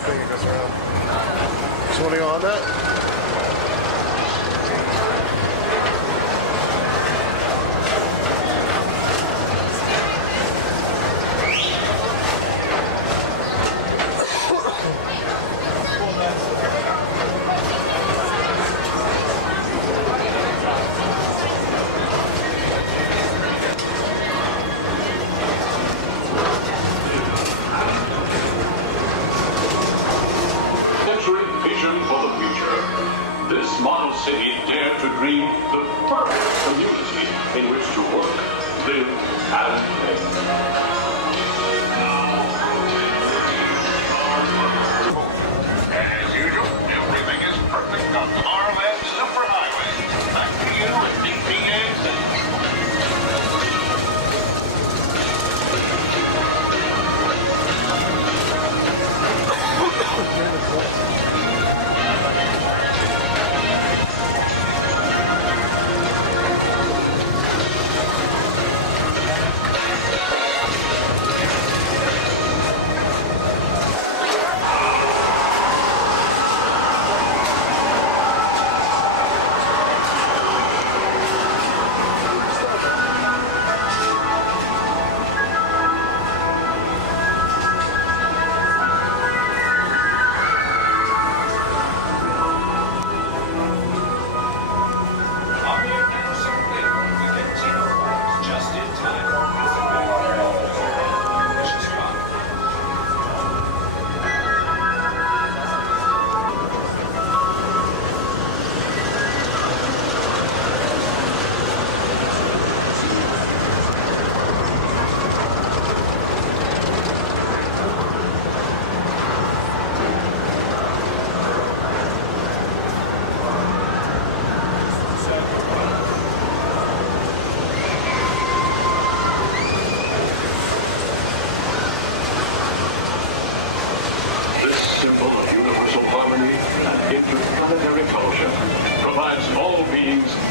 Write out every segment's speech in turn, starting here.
thing that goes around. Just want to go on that? City dared to dream the perfect community in which to work, live, and play. As usual, everything is perfect on Tomorrowland Superhighway. Back to you at DPA.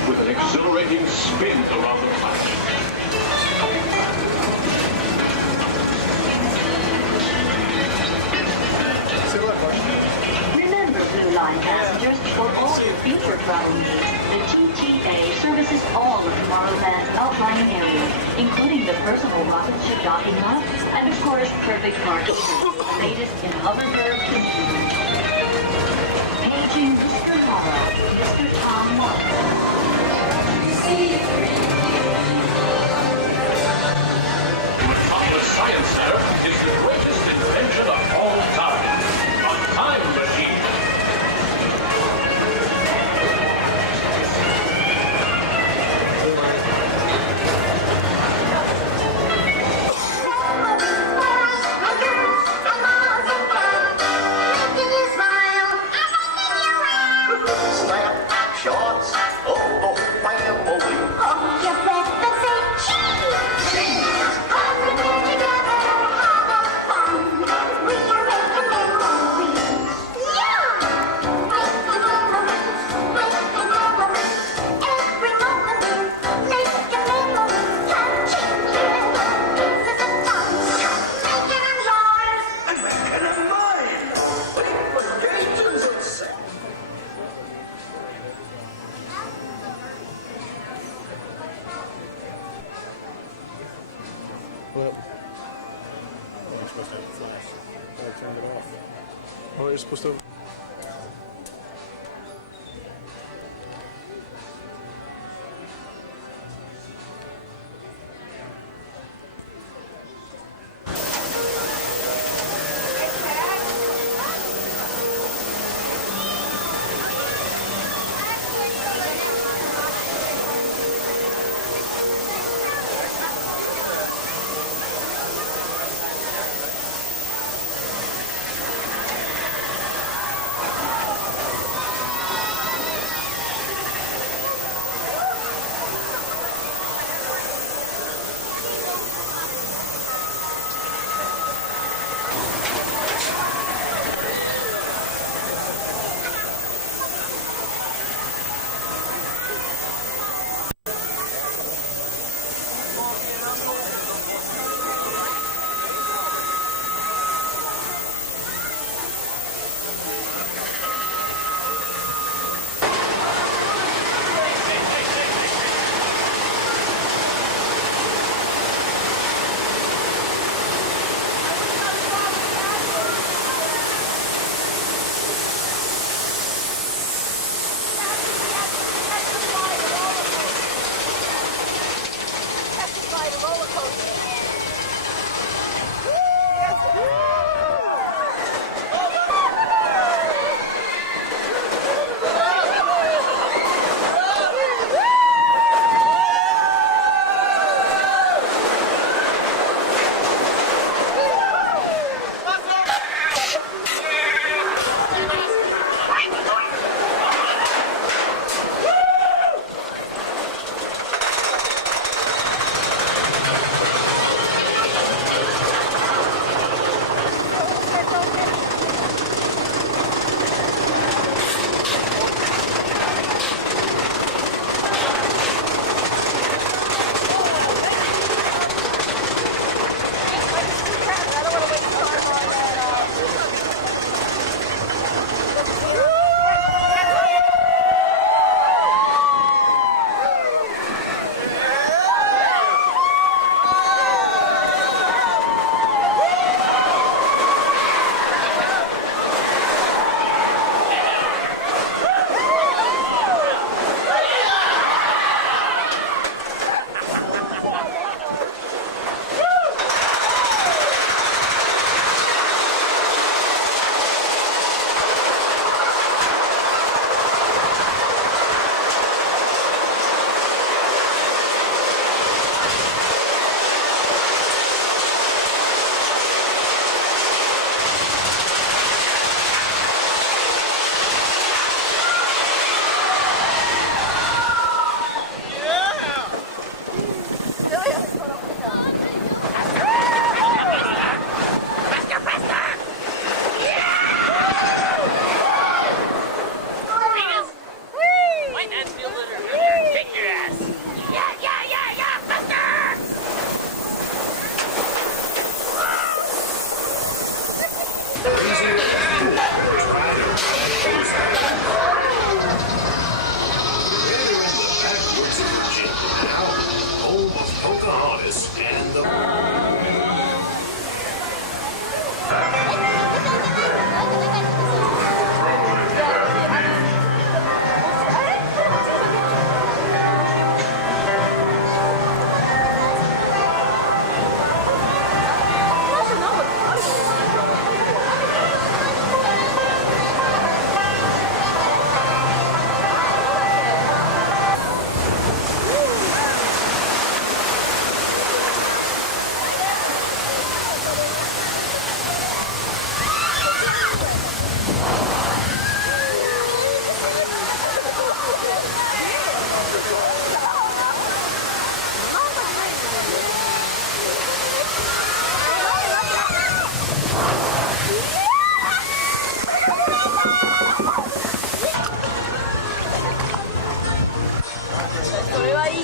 With an exhilarating spin around the planet. Remember, Blue Line passengers, for all your future travel needs, the TTA services all of Tomorrowland's outlying areas, including the personal rocket ship docking lot, and of course, perfect parking for the latest in hoverboard computers. Paging Mr. Morrow, Mr. Tom Morrow. The Science Center is the greatest invention of all time. A time machine. Snapshots of the family. Hold your breath and say cheese. Everything together, have a fun. We are making memories. Yeah! Making memories, making memories. Every moment is making memories. Can't change it. This is a time. Making them yours. And making them mine. Wait for Gations and say. Well, you're supposed to have a flash. I turned it off. Oh, you're supposed to.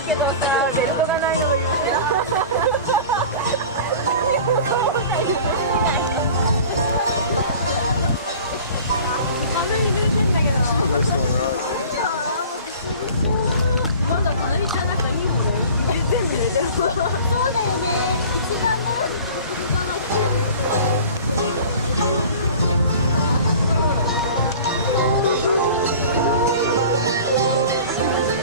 けどさ、ベルトがないのが許せない。でも顔が許せない。壁に抜いてんだけど。今度はこの人なんかいいもの全部入れてる。そうだよね。一番ね。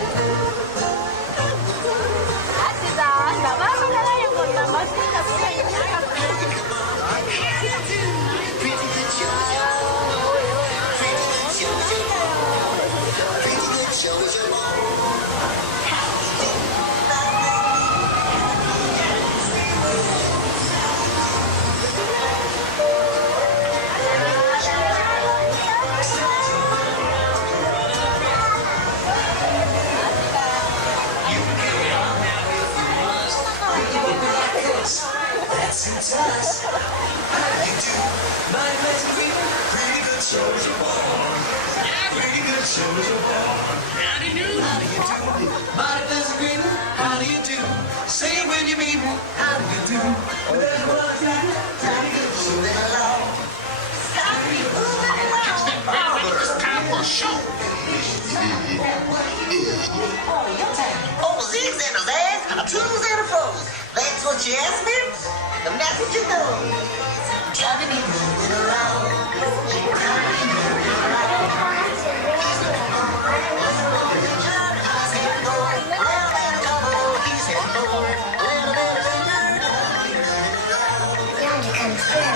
That's what you asked me? And that's what you know. Johnny be moving around. Johnny comes clear.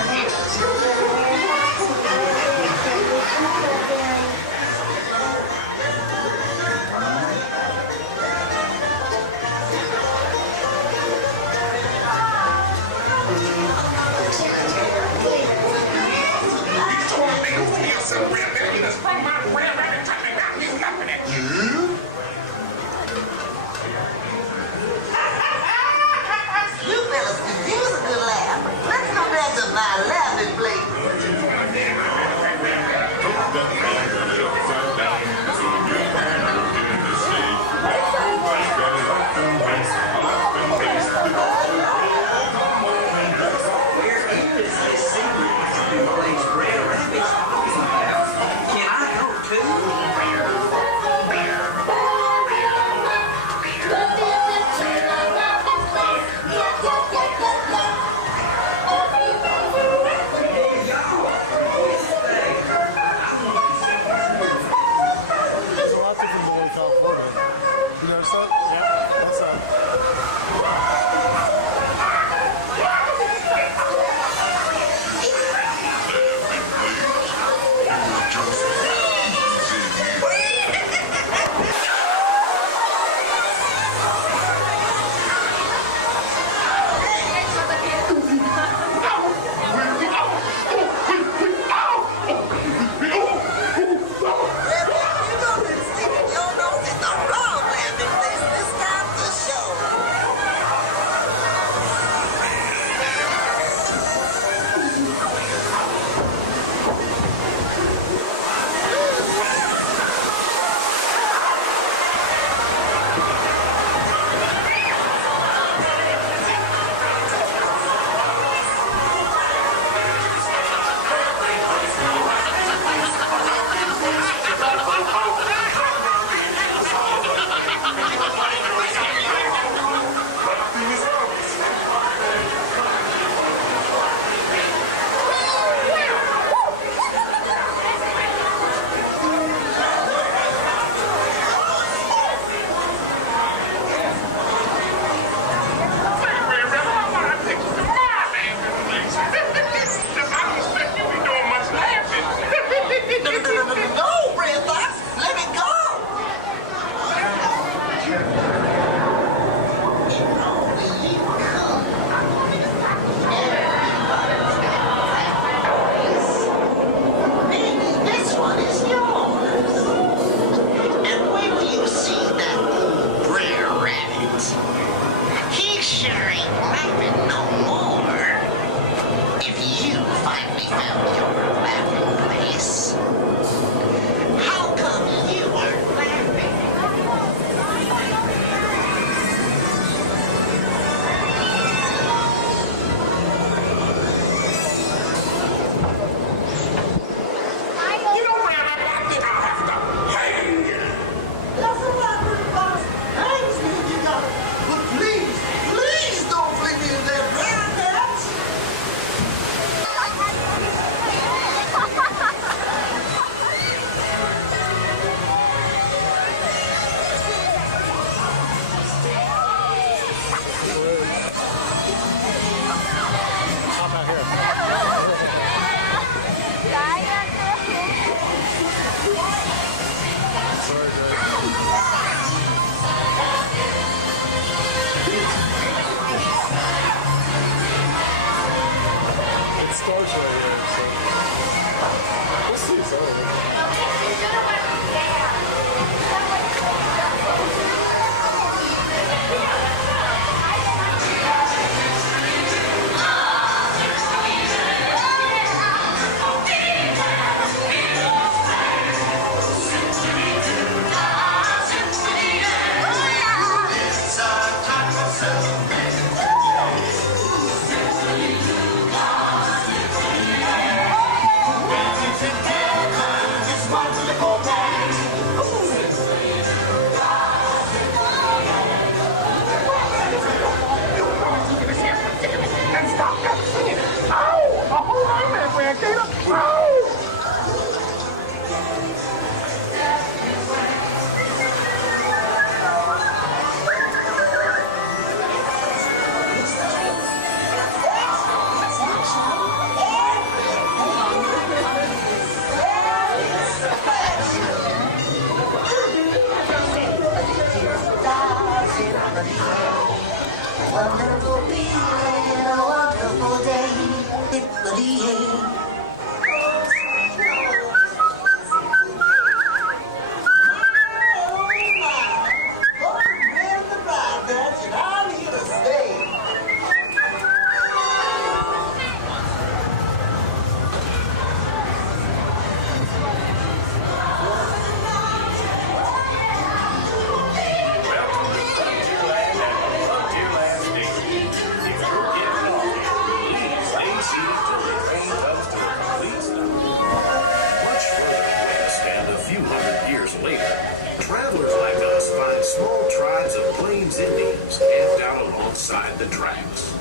outside the tracks.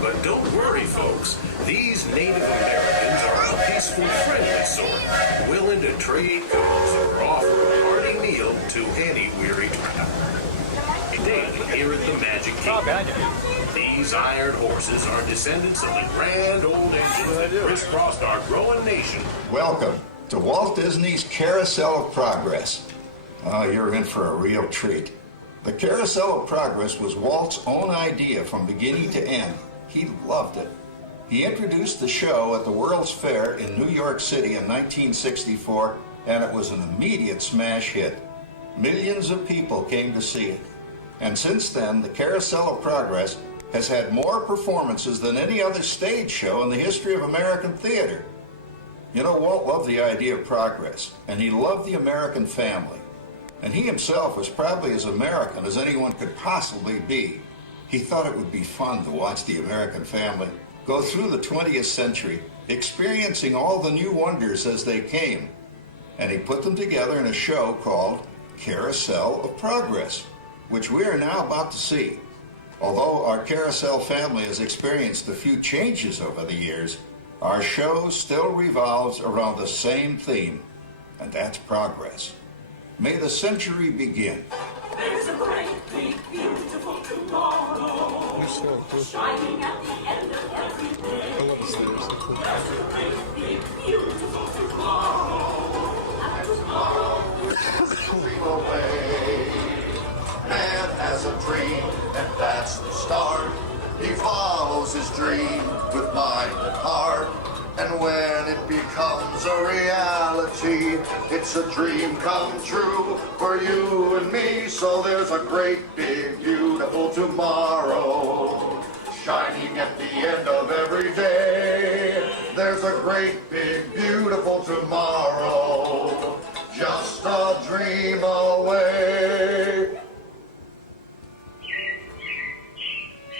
But don't worry, folks. These Native Americans are a peaceful, friendly sort, willing to trade goods or offer a hearty meal to any weary traveler. Daily here at the Magic Kingdom, these iron horses are descendants of the grand old engines that crisscrossed our growing nation. Welcome to Walt Disney's Carousel of Progress. Oh, you're in for a real treat. The Carousel of Progress was Walt's own idea from beginning to end. He loved it. He introduced the show at the World's Fair in New York City in 1964, and it was an immediate smash hit. Millions of people came to see it. And since then, the Carousel of Progress has had more performances than any other stage show in the history of American theater. You know, Walt loved the idea of progress, and he loved the American family. And he himself was probably as American as anyone could possibly be. He thought it would be fun to watch the American family go through the 20th century, experiencing all the new wonders as they came. And he put them together in a show called Carousel of Progress, which we are now about to see. Although our Carousel family has experienced a few changes over the years, our show still revolves around the same theme, and that's progress. May the century begin. There's a great, big, beautiful tomorrow, shining at the end of every day. There's a great, big, beautiful tomorrow, and tomorrow Dream away. Man has a dream, and that's the start. He follows his dream with mind and heart. And when it becomes a reality, it's a dream come true for you and me. So there's a great, big, beautiful tomorrow, shining at the end of every day. There's a great, big, beautiful tomorrow, just a dream away.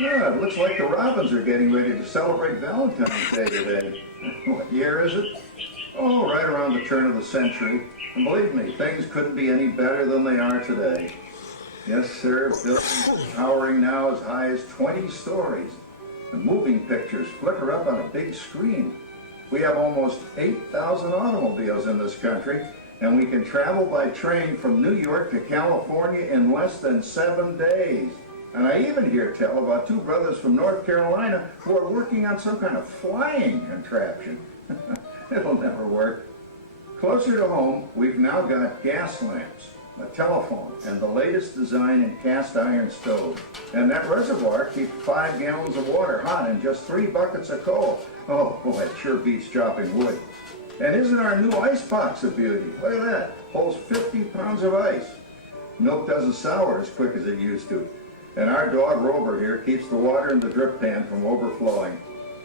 Yeah, it looks like the Robins are getting ready to celebrate Valentine's Day today. What year is it? Oh, right around the turn of the century. And believe me, things couldn't be any better than they are today. Yes, sir, buildings towering now as high as 20 stories. And moving pictures flicker up on a big screen. We have almost 8,000 automobiles in this country, and we can travel by train from New York to California in less than 7 days. And I even hear tell about two brothers from North Carolina who are working on some kind of flying contraption. It'll never work. Closer to home, we've now got gas lamps, a telephone, and the latest design in cast iron stoves. And that reservoir keeps 5 gallons of water hot in just 3 buckets of coal. Oh, boy, it sure beats chopping wood. And isn't our new ice box a beauty? Look at that. Holds 50 pounds of ice. Milk doesn't sour as quick as it used to. And our dog Rover here keeps the water in the drip pan from overflowing.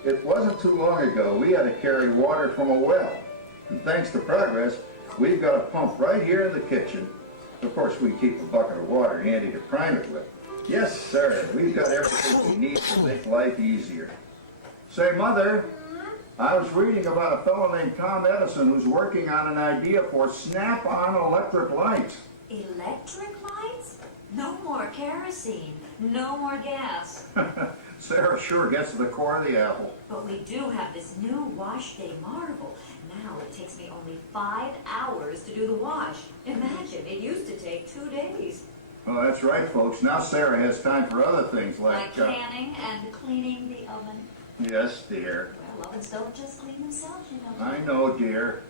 It wasn't too long ago we had to carry water from a well. And thanks to progress, we've got a pump right here in the kitchen. Of course, we keep a bucket of water handy to prime it with. Yes, sir, we've got everything we need to make life easier. Say, Mother, I was reading about a fellow named Tom Edison who's working on an idea for snap-on electric lights. Electric lights? No more kerosene, no more gas. Sarah sure gets to the core of the apple. But we do have this new wash day marvel. Now it takes me only 5 hours to do the wash. Imagine, it used to take 2 days. Oh, that's right, folks. Now Sarah has time for other things Like canning and cleaning the oven. Yes, dear. Well, ovens don't just clean themselves, you know. I know, dear.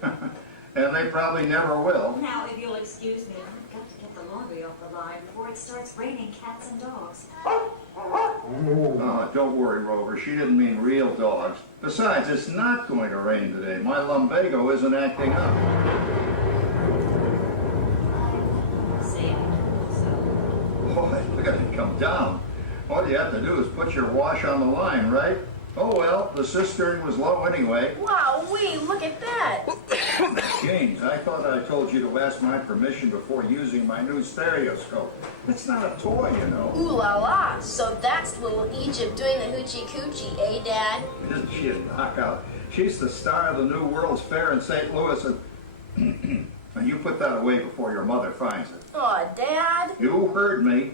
And they probably never will. Now, if you'll excuse me, I've got to get the laundry off the line before it starts raining cats and dogs. Oh, don't worry, Rover. She didn't mean real dogs. Besides, it's not going to rain today. My lumbago isn't acting up. See, so. Boy, look at it come down. All you have to do is put your wash on the line, right? Oh, well, the cistern was low anyway. Wow, look at that. James, I thought I told you to ask my permission before using my new stereoscope. It's not a toy, you know. Ooh la la. So that's little Egypt doing the hoochie coochie, eh, Dad? Isn't she a knockout? She's the star of the new World's Fair in St. Louis, and you put that away before your mother finds it. Aw, Dad. You heard me.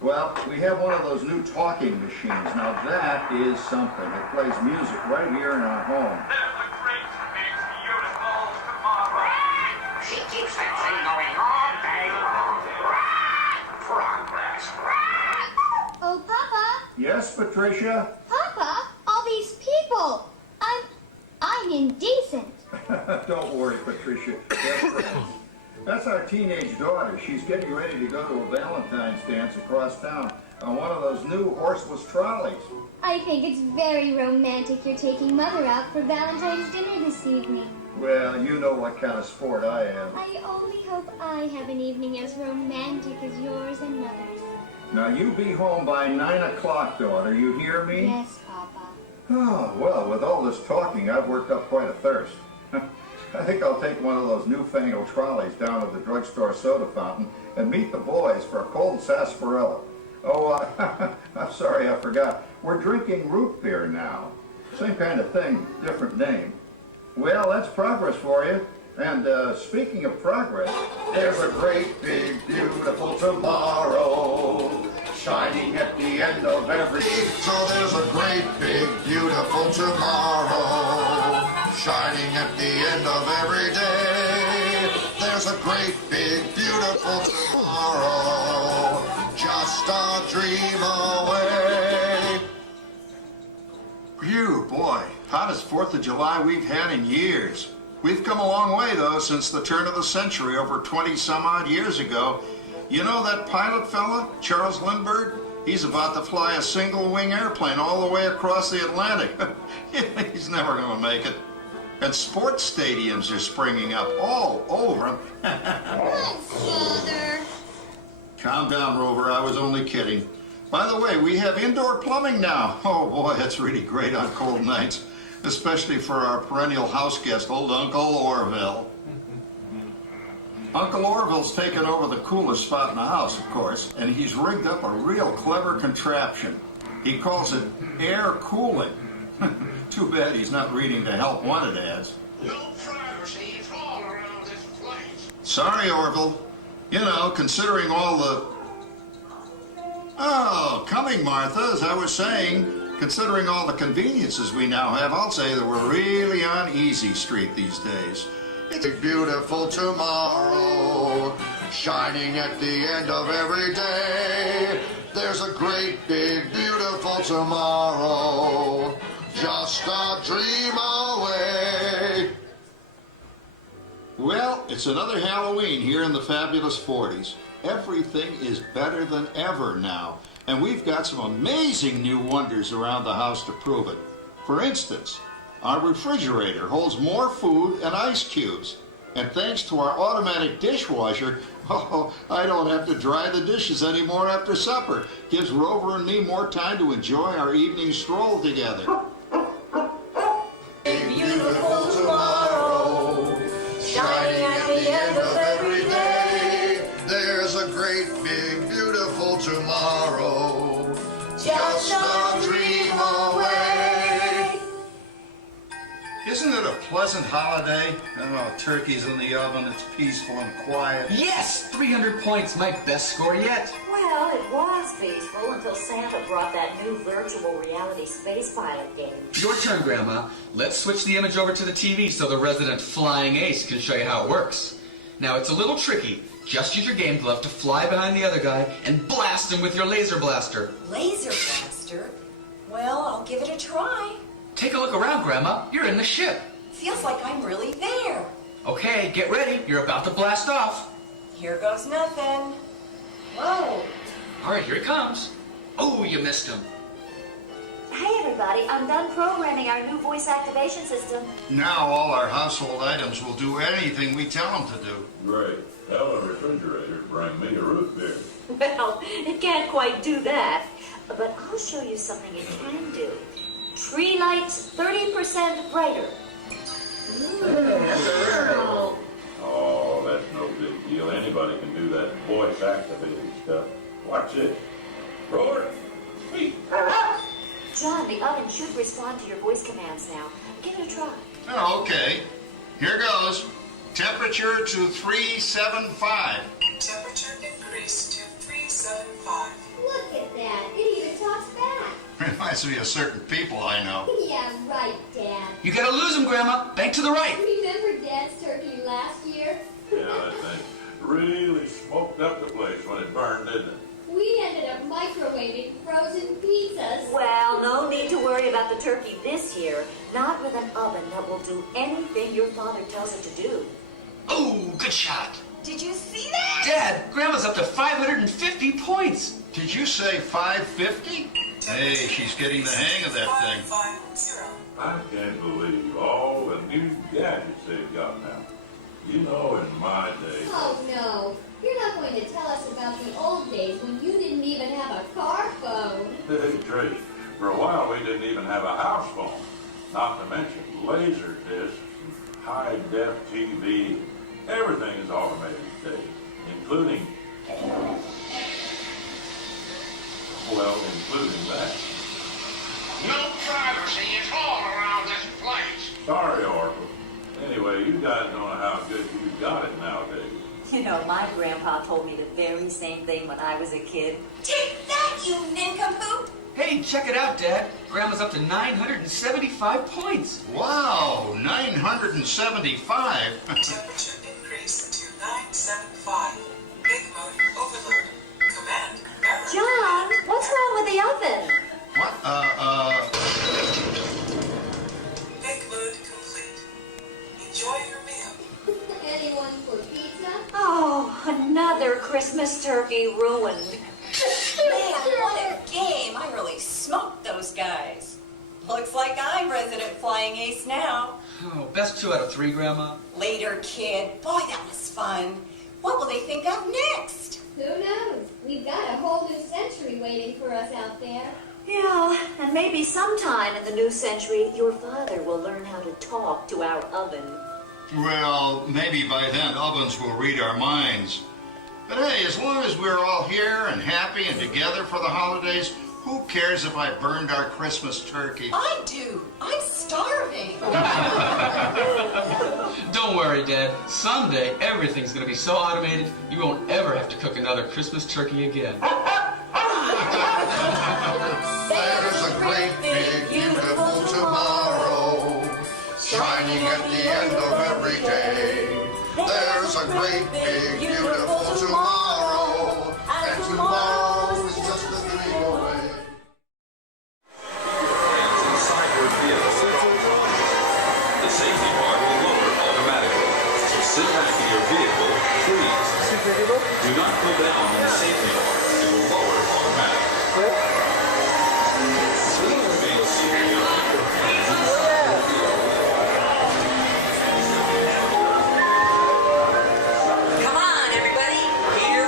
Well, we have one of those new talking machines. Now that is something. It plays music right here in our home. She keeps that thing going all day long. Progress. Oh, Papa. Yes, Patricia? Papa, all these people. I'm indecent. Don't worry, Patricia. They're friends. That's our teenage daughter. She's getting ready to go to a Valentine's dance across town on one of those new horseless trolleys. I think it's very romantic you're taking Mother out for Valentine's dinner this evening. Well, you know what kind of sport I am. I only hope I have an evening as romantic as yours and Mother's. Now, you be home by 9 o'clock, daughter. You hear me? Yes, Papa. Oh, well, with all this talking, I've worked up quite a thirst. I think I'll take one of those newfangled trolleys down to the drugstore soda fountain and meet the boys for a cold sarsaparilla. Oh, I'm sorry, I forgot. We're drinking root beer now. Same kind of thing, different name. Well, that's progress for you. And speaking of progress, there's a great, big, beautiful tomorrow shining at the end of every... So there's a great, big, beautiful tomorrow shining at the end of every day. There's a great, big, beautiful tomorrow just a dream away. Phew, boy, hottest 4th of July we've had in years. We've come a long way, though, since the turn of the century, over 20-some-odd years ago. You know that pilot fella, Charles Lindbergh? He's about to fly a single-wing airplane all the way across the Atlantic. He's never going to make it. And sports stadiums are springing up all over. Father. Calm down, Rover. I was only kidding. By the way, we have indoor plumbing now. Oh, boy, that's really great on cold nights, especially for our perennial house guest, old Uncle Orville. Uncle Orville's taken over the coolest spot in the house, of course, and he's rigged up a real clever contraption. He calls it air cooling. Too bad he's not reading the help wanted ads. No privacy at all around this place. Sorry, Orville. You know, considering all the... Oh, coming, Martha, as I was saying, considering all the conveniences we now have, I'll say that we're really on easy street these days. It's a beautiful tomorrow shining at the end of every day. There's a great, big, beautiful tomorrow just a dream away. Well, it's another Halloween here in the fabulous 40s. Everything is better than ever now, and we've got some amazing new wonders around the house to prove it. For instance, our refrigerator holds more food and ice cubes, and thanks to our automatic dishwasher, I don't have to dry the dishes anymore after supper. Gives Rover and me more time to enjoy our evening stroll together. Beautiful tomorrow shining at the end of every day. There's a great, big, beautiful tomorrow just a dream away. Isn't it a pleasant holiday? Oh, turkey's in the oven, it's peaceful and quiet. Yes! 300 points, my best score yet. Well, it was peaceful until Santa brought that new virtual reality space pilot game. Your turn, Grandma. Let's switch the image over to the TV so the resident flying ace can show you how it works. Now, it's a little tricky. Just use your game glove to fly behind the other guy and blast him with your laser blaster. Laser blaster? Well, I'll give it a try. Take a look around, Grandma. You're in the ship. Feels like I'm really there. Okay, get ready. You're about to blast off. Here goes nothing. Whoa. All right, here he comes. Oh, you missed him. Hey, everybody, I'm done programming our new voice activation system. Now all our household items will do anything we tell them to do. Great. Tell a refrigerator to bring me a root beer. Well, it can't quite do that, but I'll show you something it can do. Tree lights 30% brighter. Oh, that's no big deal. Anybody can do that voice-activated stuff. Watch it. Roar. Speak. John, the oven should respond to your voice commands now. Give it a try. Oh, okay. Here goes. Temperature to 375. Temperature increased to 375. Whoa, Reminds me of certain people I know. Yeah, right, Dad. You gotta lose him, Grandma. Bank to the right. Remember Dad's turkey last year? Yeah, that thing really smoked up the place when it burned, didn't it? We ended up microwaving frozen pizzas. Well, no need to worry about the turkey this year. Not with an oven that will do anything your father tells it to do. Oh, good shot. Did you see that? Dad, Grandma's up to 550 points. Did you say 550? Hey, she's getting the hang of that thing. 550. I can't believe all the new gadgets they've got now. You know, in my day. Oh, no. You're not going to tell us about the old days when you didn't even have a car phone. Hey, Trace, for a while we didn't even have a house phone. Not to mention laser discs, high-def TV. Everything is automated today, including that. No privacy at all around this place. Sorry, Oracle. Anyway, you guys don't know how good you got it nowadays. You know, my grandpa told me the very same thing when I was a kid. Take that, you nincompoop! Hey, check it out, Dad. Grandma's up to 975 points. Wow, 975. Temperature increase to 975. Big mode overload. Command error. John, what's wrong with the oven? What? Big mode complete. Enjoy your meal. Anyone for pizza? Oh, another Christmas turkey ruined. Man, what a game! I really smoked those guys. Looks like I'm resident flying ace now. Oh, best 2 out of 3, Grandma. Later, kid. Boy, that was fun. What will they think of next? Who knows? We've got a whole new century waiting for us out there. Yeah, and maybe sometime in the new century, your father will learn how to talk to our oven. Well, maybe by then ovens will read our minds. But hey, as long as we're all here and happy and together for the holidays, who cares if I burned our Christmas turkey? I do. I'm starving. Don't worry, Dad. Someday, everything's gonna be so automated, you won't ever have to cook another Christmas turkey again. There's a great big beautiful tomorrow shining at the end of every day. There's a great big beautiful tomorrow, and tomorrow is just a dream away. Inside your vehicle. The safety bar will lower automatically. So sit back in your vehicle, please. Do not pull down on the safety bar. It will lower automatically. Come on, everybody. Here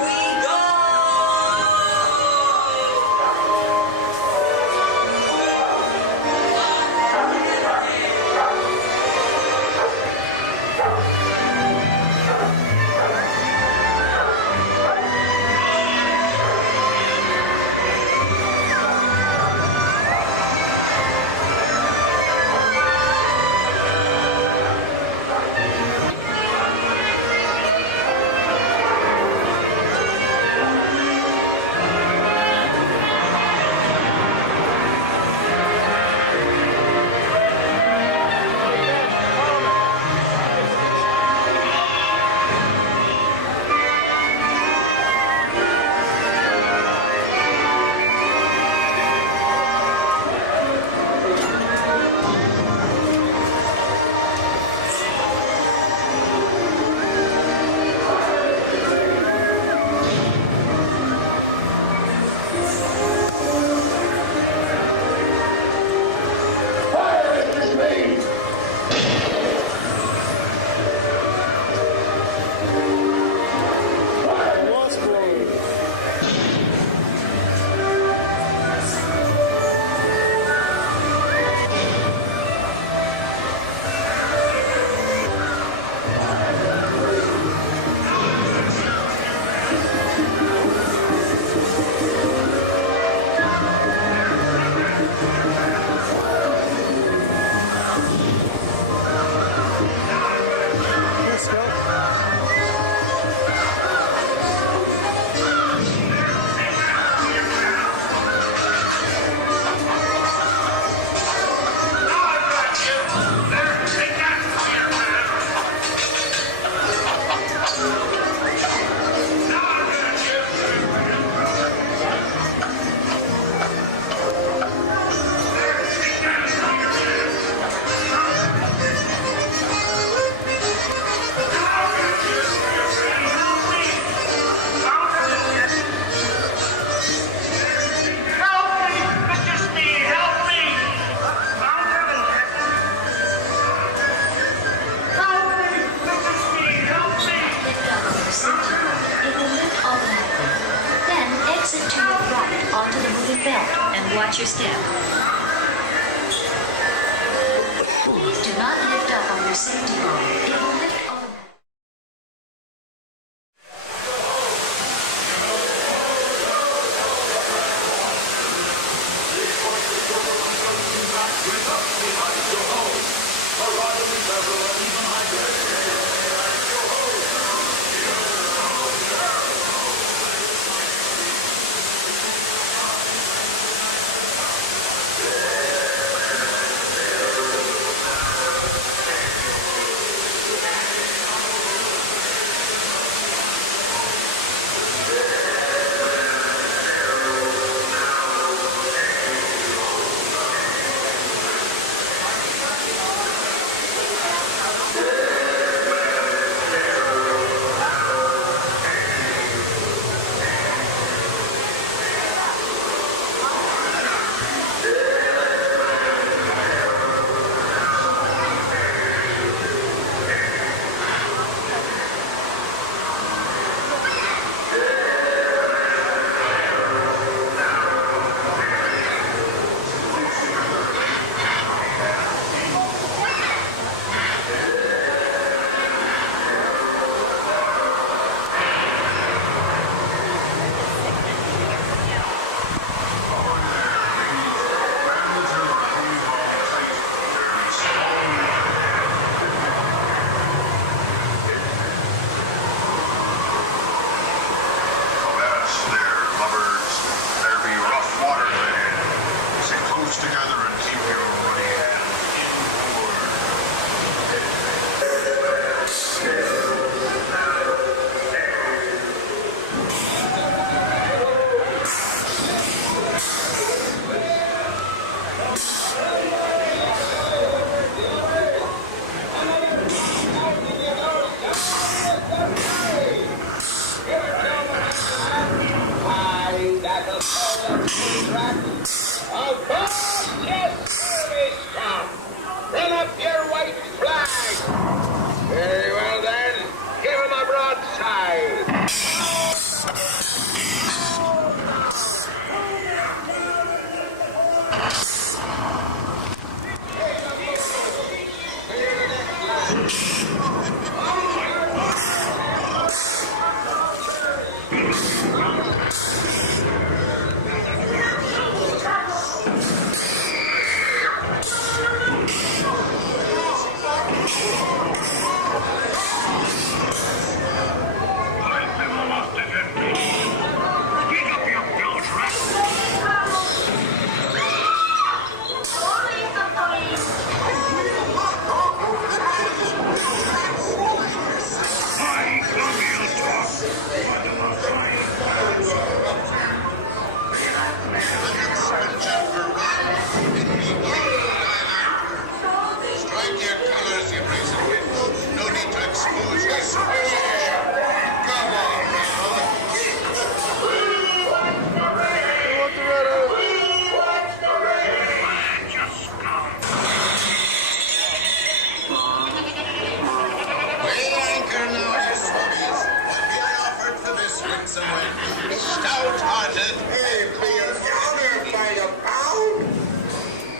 Exit to your right onto the moving belt and watch your step. Please do not lift up on your safety bar. It will lift automatically.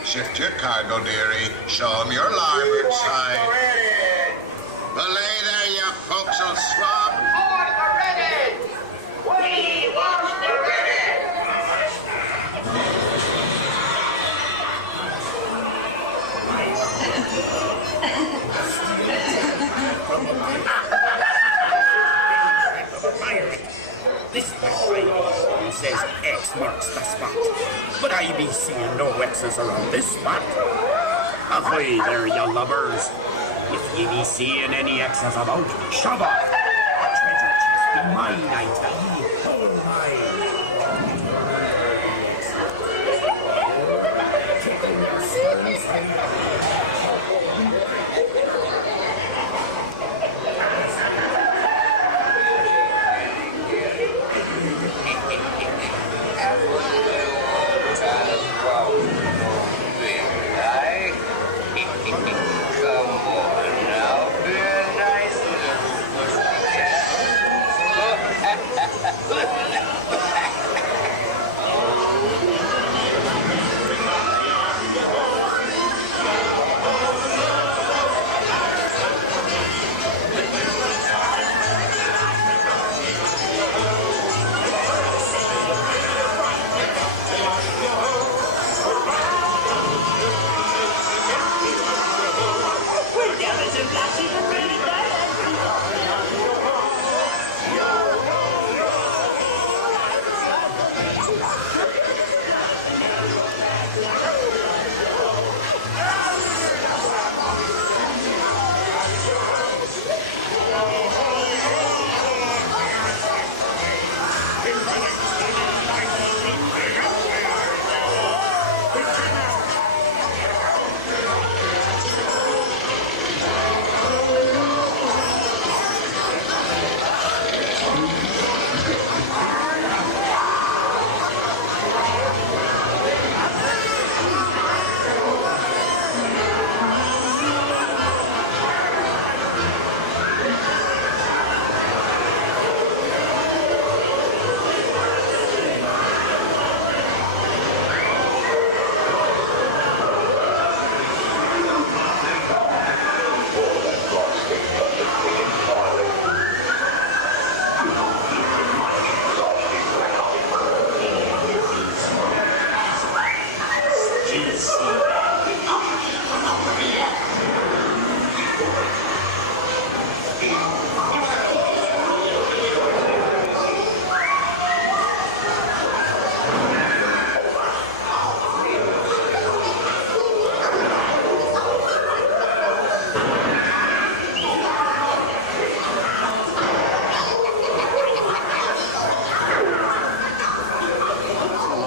Shift your cargo, dearie. Show 'em your larboard side. Belay there, you folks'll swab. Board the ready! We watch the ready! This one says X marks the spot, but I be seeing no X's around this spot. Ahoy there, you lubbers. If ye be seeing any X's about, shove off. The treasure chest be mine, I tell ye. Oh, my.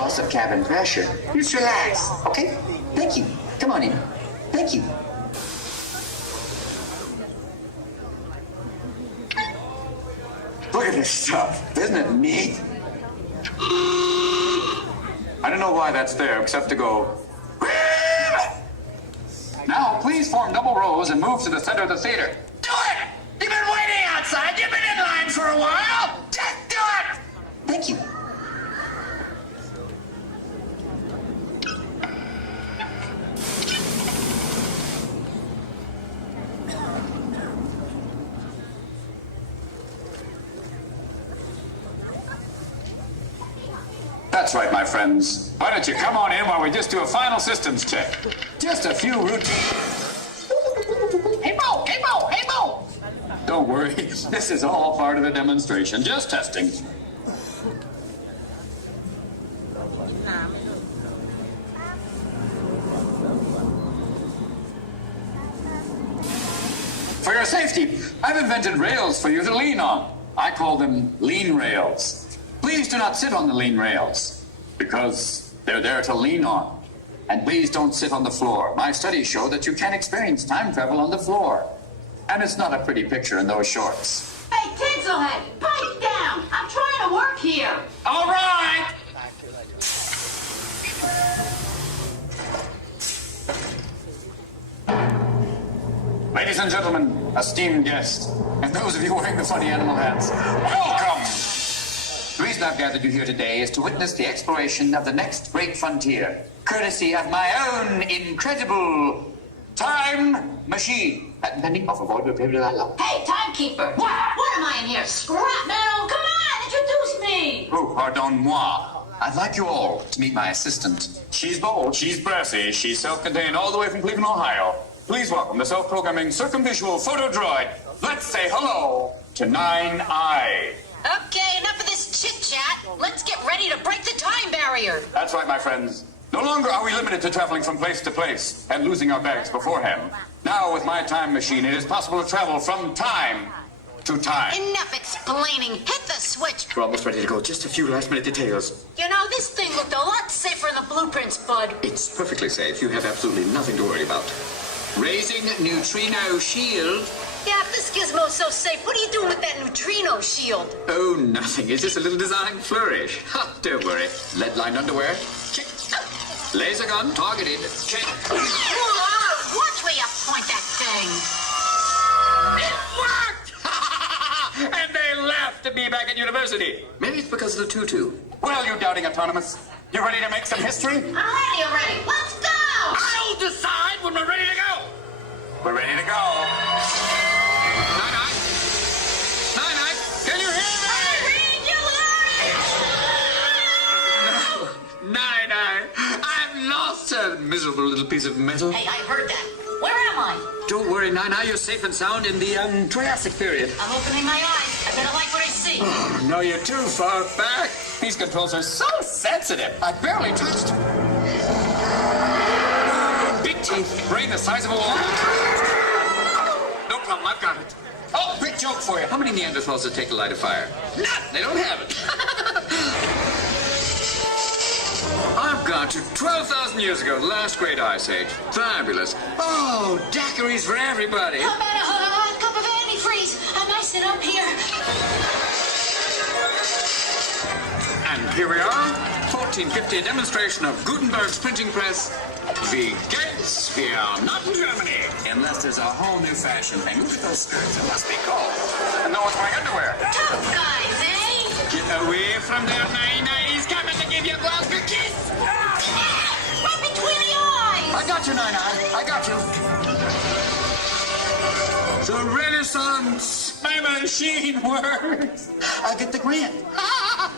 loss of cabin pressure. Just relax, okay? Thank you. Come on in. Thank you. Look at this stuff. Isn't it neat? I don't know why that's there, except to go... Now, please form double rows and move to the center of the theater. Do it! You've been waiting outside. You've been in line for a while. Just do it! Thank you. That's right, my friends. Why don't you come on in while we just do a final systems check? Just a few routine... Hey, Mo! Hey, Mo! Hey, Mo! Don't worry. This is all part of the demonstration. Just testing. For your safety, I've invented rails for you to lean on. I call them lean rails. Please do not sit on the lean rails, because they're there to lean on. And please don't sit on the floor. My studies show that you can experience time travel on the floor. And it's not a pretty picture in those shorts. Hey, Tinselhead, pipe down! I'm trying to work here! All right! Ladies and gentlemen, esteemed guests, and those of you wearing the funny animal hats, welcome! The reason I've gathered you here today is to witness the exploration of the next great frontier, courtesy of my own incredible time machine. Hey, timekeeper! What am I in here? Scrap metal? Come on, introduce me! Oh, pardon moi. I'd like you all to meet my assistant. She's bold, she's brassy, she's self-contained all the way from Cleveland, Ohio. Please welcome the self-programming circumvisual photo droid. Let's say hello to 9-Eye. Okay, enough of this chit-chat. Let's get ready to break the time barrier. That's right, my friends. No longer are we limited to traveling from place to place and losing our bags beforehand. Now, with my time machine, it is possible to travel from time to time. Enough explaining. Hit the switch. We're almost ready to go. Just a few last-minute details. You know, this thing looked a lot safer in the blueprints, bud. It's perfectly safe. You have absolutely nothing to worry about. Raising neutrino shield. Yeah, if this gizmo's so safe, what are you doing with that neutrino shield? Oh, nothing. It's just a little design flourish. Ha, don't worry. Lead-lined underwear. Check. Laser gun targeted. Check. Whoa, watch where you point that thing. It worked! And they laughed at me back at university. Maybe it's because of the tutu. Well, you doubting autonomous, you ready to make some history? I'm ready already. Let's go! I'll decide when we're ready to go. We're ready to go. Night-night. Night-night. Can you hear me? I read you, No. Night-night. I've lost a miserable little piece of metal. Hey, I heard that. Where am I? Don't worry, Night-night. You're safe and sound in the Triassic period. I'm opening my eyes. I better like what I see. Oh, no, you're too far back. These controls are so sensitive. I barely touched. Big teeth, brain the size of a walnut. No problem, I've got it. Oh, big joke for you. How many Neanderthals did it take to light a fire? None! They don't have it. I've got to 12,000 years ago, the last great ice age. Fabulous. Oh, daiquiris for everybody. How about a hot cup of antifreeze? I'm icing up here. And here we are, 1450, a demonstration of Gutenberg's printing press. The gates here, not in Germany. Unless there's a whole new fashion thing. Look at those skirts, it must be cold. And no one's wearing underwear. Tough guys, eh? Get away from there, Nine-Nine. He's coming to give you a Glasgow kiss. Right between the eyes! I got you, Nine-Eye. I got you. The Renaissance. My machine works. I'll get the grant.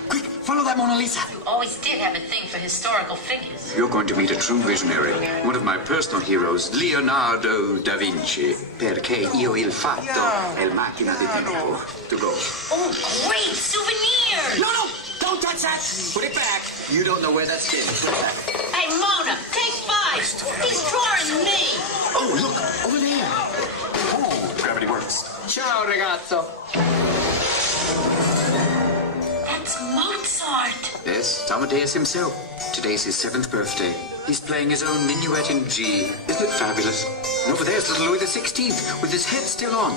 Quick, follow that Mona Lisa. You always did have a thing for historical figures. You're going to meet a true visionary. One of my personal heroes, Leonardo da Vinci. Perché io il fatto è la macchina di tempo. To go. Oh, great souvenir! No! Don't touch that! Put it back. You don't know where that's been. Put it back. Hey, Mona, take 5. He's drawing me. Oh, look, over there. Oh, gravity works. Ciao, ragazzo. That's Mozart. Yes, Amadeus himself. Today's his 7th birthday. He's playing his own minuet in G. Isn't it fabulous? And over there's little Louis XVI with his head still on.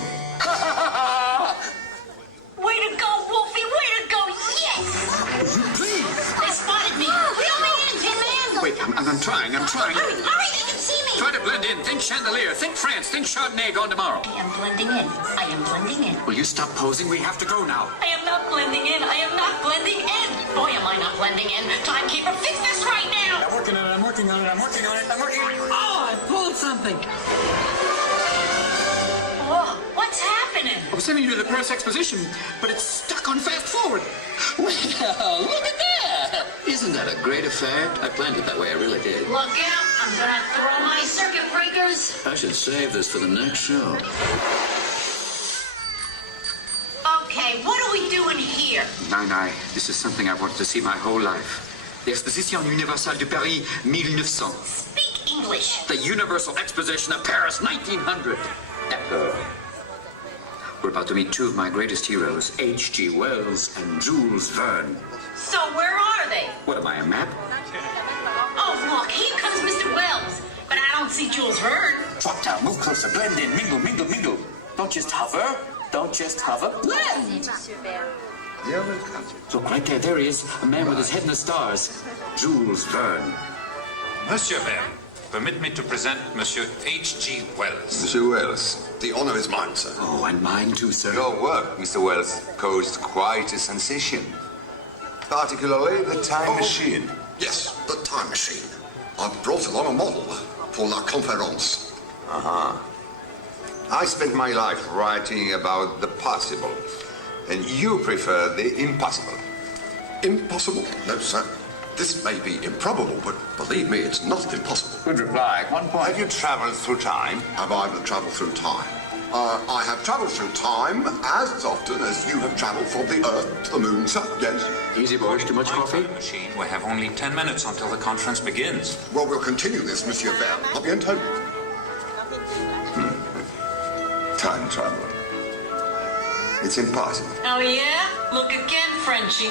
Way to go, Wolfie! Way to go! Yes! Please! They spotted me! Reel me in, Tin Man! Wait, I'm trying. Hurry, hurry! They can see me! Try to blend in. Think chandelier. Think France. Think Chardonnay gone tomorrow. I am blending in. I am blending in. Will you stop posing? We have to go now. I am not blending in. I am not blending in. Boy, am I not blending in. Timekeeper, fix this right now! I'm working on it. I'm working on it. I'm working on it. I'm working on it. Oh, I pulled something. Whoa, what's happening? I was sending you to the Paris exposition, but it's stuck on fast forward. Well, look at that! Isn't that a great effect? I planned it that way, I really did. Look out! I'm gonna throw my circuit breakers. I should save this for the next show. Okay, what are we doing here? Nine, this is something I've wanted to see my whole life. The Exposition Universelle de Paris, 1900. Speak English. The Universal Exposition of Paris, 1900. We're about to meet two of my greatest heroes, H.G. Wells and Jules Verne. So where are they? What am I, a map? Oh, look, here comes Mr. Wells. But I don't see Jules Verne. Drop down, move closer, blend in, mingle, mingle, mingle. Don't just hover. Don't just hover. Blend! Look, right there, there he is. A man with his head in the stars. Jules Verne. Monsieur Verne, permit me to present Monsieur H.G. Wells. Monsieur Wells, the honor is mine, sir. Oh, and mine too, sir. Your work, Mr. Wells, caused quite a sensation. Particularly the time machine. Yes, the time machine. I've brought along a model for La Conférence. I spent my life writing about the possible, and you prefer the impossible. Impossible? No, sir. This may be improbable, but believe me, it's not impossible. Good reply. 1 point. Have you traveled through time? Have I traveled through time? I have traveled through time as often as you have traveled from the Earth to the Moon, sir. Yes. Easy, boys. Too much coffee? Machine, we have only 10 minutes until the conference begins. Well, we'll continue this, Monsieur Verne. A bientôt. Time travel. It's impossible. Oh, yeah? Look again, Frenchie.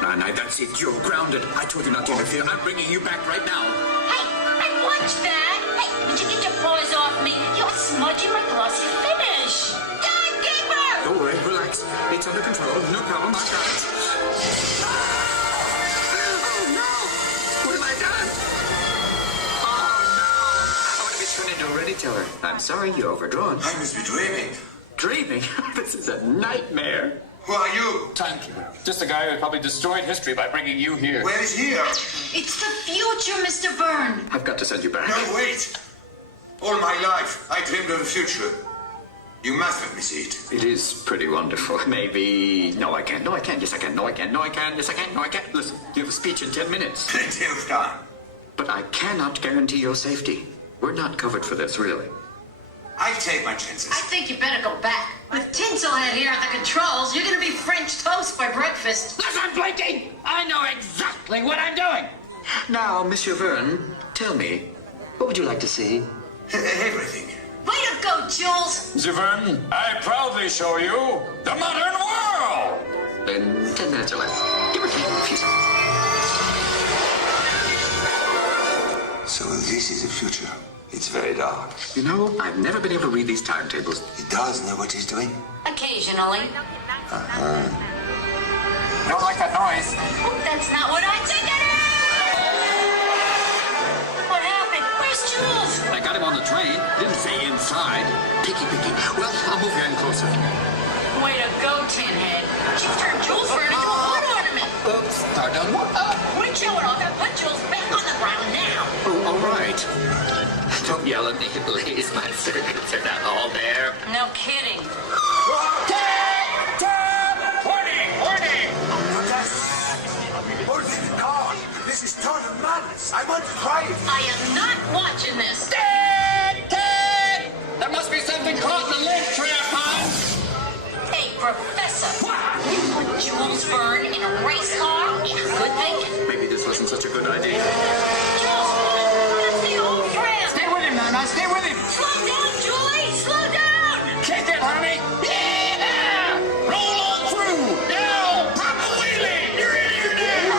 Nine, that's it. You're grounded. I told you not to interfere. I'm bringing you back right now. Hey, watch that. Hey, would you get your paws off me? You're smudging my glossy finish. Timekeeper! Don't worry, relax. It's under control. No problem. I got it. Oh, no! What have I done? Oh, no! I want to be turned into a ready teller. I'm sorry, you're overdrawn. I must be dreaming. Dreaming? This is a nightmare. Who are you? Timekeeper. Just a guy who probably destroyed history by bringing you here. Where is here? It's the future, Mr. Verne. I've got to send you back. No, wait. All my life, I dreamed of the future. You must let me see it. It is pretty wonderful. Maybe... No, I can't. No, I can't. Yes, I can. No, I can. No, I can. Yes, I can. No, I can't. Listen, you have a speech in 10 minutes. Plenty of time. But I cannot guarantee your safety. We're not covered for this, really. I take my chances. I think you better go back. With Tinselhead here at the controls, you're gonna be French toast by breakfast. Listen, blinking! I know exactly what I'm doing! Now, Monsieur Verne, tell me, what would you like to see? Everything. Way to go, Jules! Monsieur Verne, I proudly show you the modern world! In 10 minutes or less. Give or take a few seconds. So this is the future. It's very dark. You know, I've never been able to read these timetables. He does know what he's doing? Occasionally. Don't like that noise. Oh, that's not what I think it is! What happened? Where's Jules? I got him on the train. Didn't say inside. Picky. Well, I'll move you in closer. Way to go, Tinhead. You've turned Jules Verne into a wood ornament. Oops, pardon. We're showing off and put Jules back on the ground now. Oh, all right. Don't yell at me, please. My circuits are not all there. No kidding. Warning! This is total madness. I want to try it. I am not watching this. There must be something caught in the link, Treapon. Hey, Professor. You put Jules Verne in a race car? Good thinking. Maybe this wasn't such a good idea. Jules Verne, that's the old friend. Stay with him, Nana. Stay with him. Slow down, Julie. Slow down. Kick it, honey. Yeah! Roll on through. Now, pop a wheelie. You're in here now.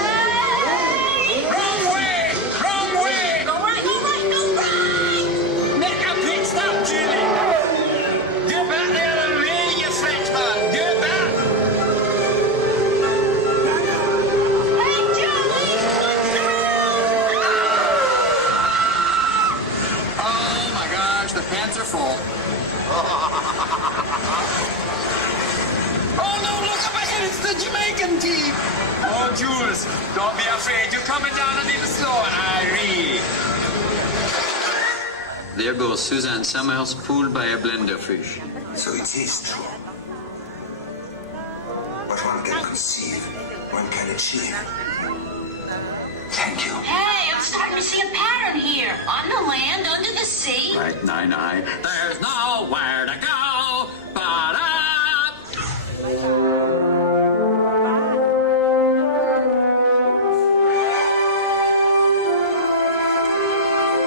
Wrong way. Steve! Oh, Jules, don't be afraid. You're coming down a little slower, Irene. There goes Suzanne Summers, pulled by a blender fish. So it is true. What one can conceive, one can achieve. Thank you. Hey, I'm starting to see a pattern here. On the land, under the sea. Right, Nine-Eye. There's nowhere to go but up.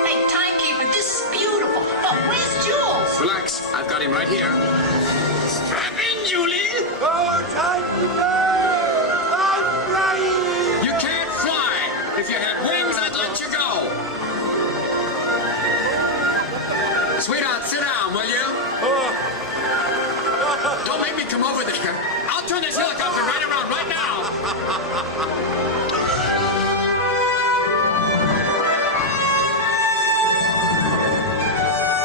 Hey, timekeeper, this is beautiful. But where's Jules? Relax, I've got him right here. Strap in, Julie. Oh, timekeeper! I'm flying! You can't fly. If you had wings, I'd let you go. Sweetheart, sit down, will you? Don't make me come over there. I'll turn this helicopter right around right now.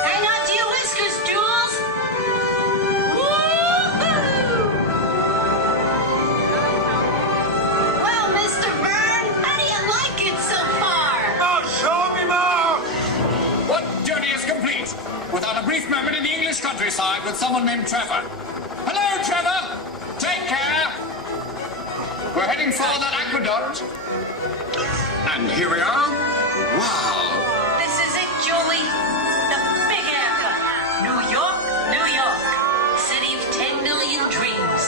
Hang on to your whiskers, Jules. Woo-hoo! Well, Mr. Byrne, how do you like it so far? Oh, show me more! What journey is complete? Without a brief moment in the English countryside with someone named Trevor. Hello, Trevor! Take care! We're heading for that aqueduct. And here we are. Wow! This is it, Julie. The big epcot. New York, New York. City of 10 million dreams.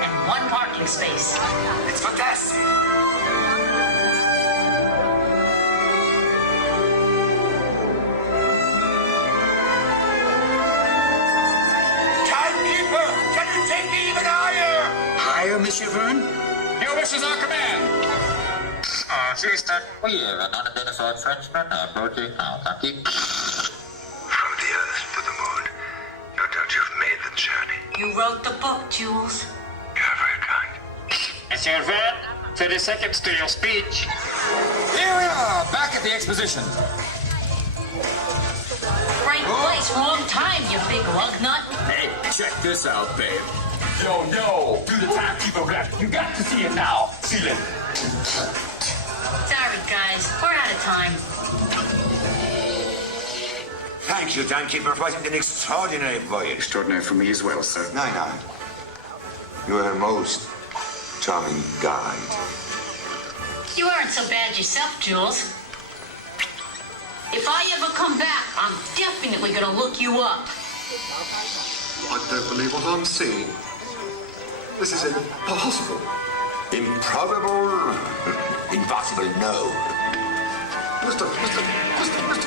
And one parking space. It's fantastic. Timekeeper, can you take me even higher? Higher, Monsieur Verne? Your wish is our command. Assistant, we have an unidentified Frenchman approaching now. Thank you. From the Earth to the Moon, no doubt you've made the journey. You wrote the book, Jules. You're very kind. Monsieur Verne, 30 seconds to your speech. Here we are, back at the exposition. Right place, wrong time, you big lug nut. Hey, check this out, babe. Yo, do the timekeeper rap. You got to see it now. Feel it. Sorry, guys. We're out of time. Thank you, timekeeper. It was an extraordinary voyage. Extraordinary for me as well, sir. Nine-Eye, you are a most charming guide. You aren't so bad yourself, Jules. If I ever come back, I'm definitely gonna look you up. I don't believe what I'm seeing. This is impossible. Improbable? Impossible, no. Mr.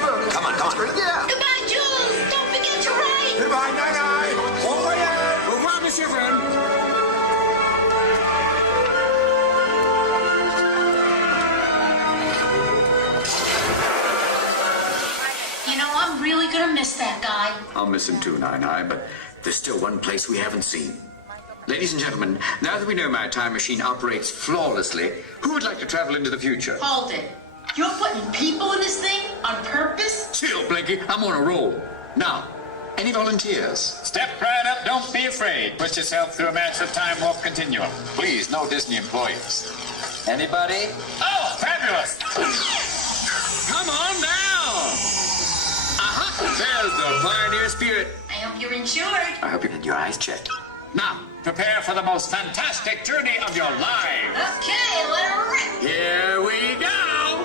Byrne. Come on. Yeah. Goodbye, Jules. Don't forget to write. Goodbye, Nine-Eye. Oh, yeah. Au revoir, Monsieur Verne. You know, I'm really gonna miss that guy. I'll miss him too, Nine-Eye, but there's still one place we haven't seen. Ladies and gentlemen, now that we know my time machine operates flawlessly, who would like to travel into the future? Hold it. You're putting people in this thing on purpose? Chill, Blinky. I'm on a roll. Now, any volunteers? Step right up. Don't be afraid. Push yourself through a massive time warp continuum. Please, no Disney employees. Anybody? Oh, fabulous! Come on down! There's the pioneer spirit. I hope you're insured. I hope you had your eyes checked. Now, prepare for the most fantastic journey of your lives. Okay, let her rip. Here we go!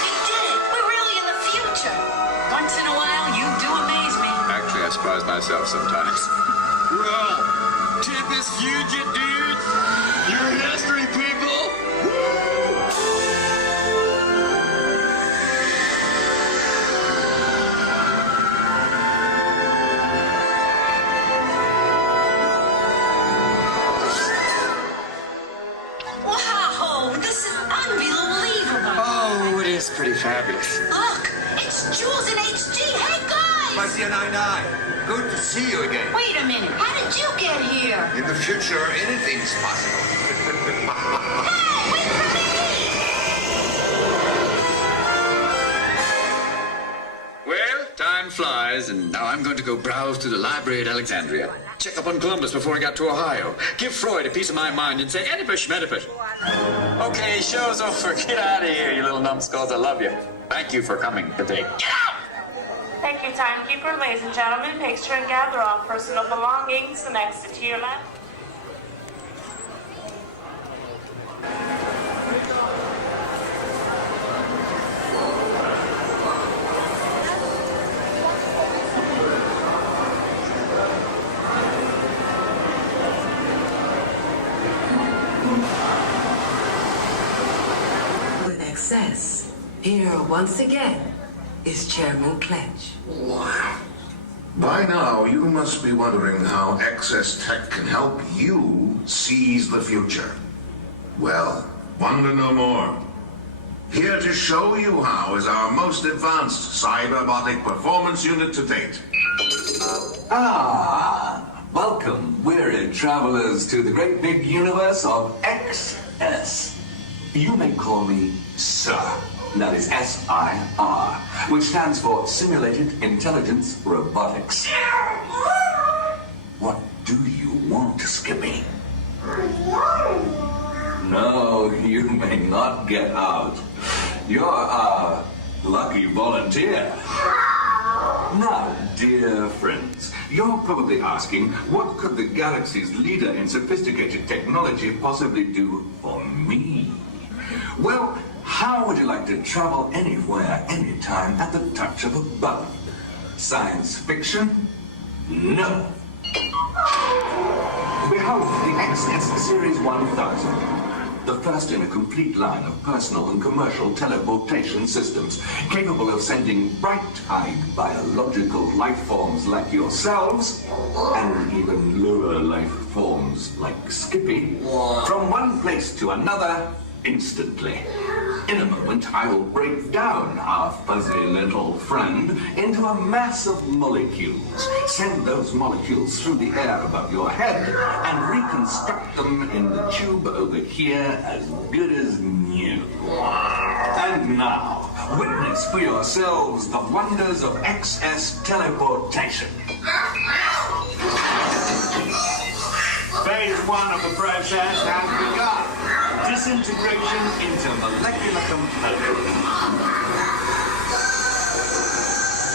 You did it. We're really in the future. Once in a while, you do amaze me. Actually, I surprise myself sometimes. Well, tip is huge, dudes. You're history, people. Wow, this is unbelievable. Oh, it is pretty fabulous. Look, it's Jules and HG. Hey, guys. My dear Nine-Eye, good to see you again. Wait a minute. How did you get here? In the future, anything's possible. Hey, wait for me. Well, time flies. flies, and now I'm going to go browse through the library at Alexandria. Check up on Columbus before I got to Ohio. Give Freud a piece of my mind and say, Oedipus Schmedipus. Okay, show's over. Get out of here, you little numbskulls. I love you. Thank you for coming today. Get out! Thank you, timekeeper. Ladies and gentlemen, picture and gather all personal belongings. The next to your left. With excess, here once again is Chairman Clench. By now, you must be wondering how excess tech can help you seize the future. Well, wonder no more. Here to show you how is our most advanced cyberbotic performance unit to date. Ah, welcome, weary travelers, to the great big universe of XS. You may call me Sir. That is SIR, which stands for Simulated Intelligence Robotics. What do you want, Skippy? No, you may not get out. You're our lucky volunteer. Now, dear friends, you're probably asking, what could the galaxy's leader in sophisticated technology possibly do for me? Well, how would you like to travel anywhere, anytime, at the touch of a button? Science fiction? No. Behold the XS Series 1000, the first in a complete line of personal and commercial teleportation systems, capable of sending bright-eyed biological life forms like yourselves, and even lower life forms like Skippy, from one place to another instantly. In a moment, I will break down our fuzzy little friend into a mass of molecules, send those molecules through the air above your head, and reconstruct them in the tube over here as good as new. And now, witness for yourselves the wonders of XS teleportation. Phase 1 of the process has begun. Disintegration into molecular components.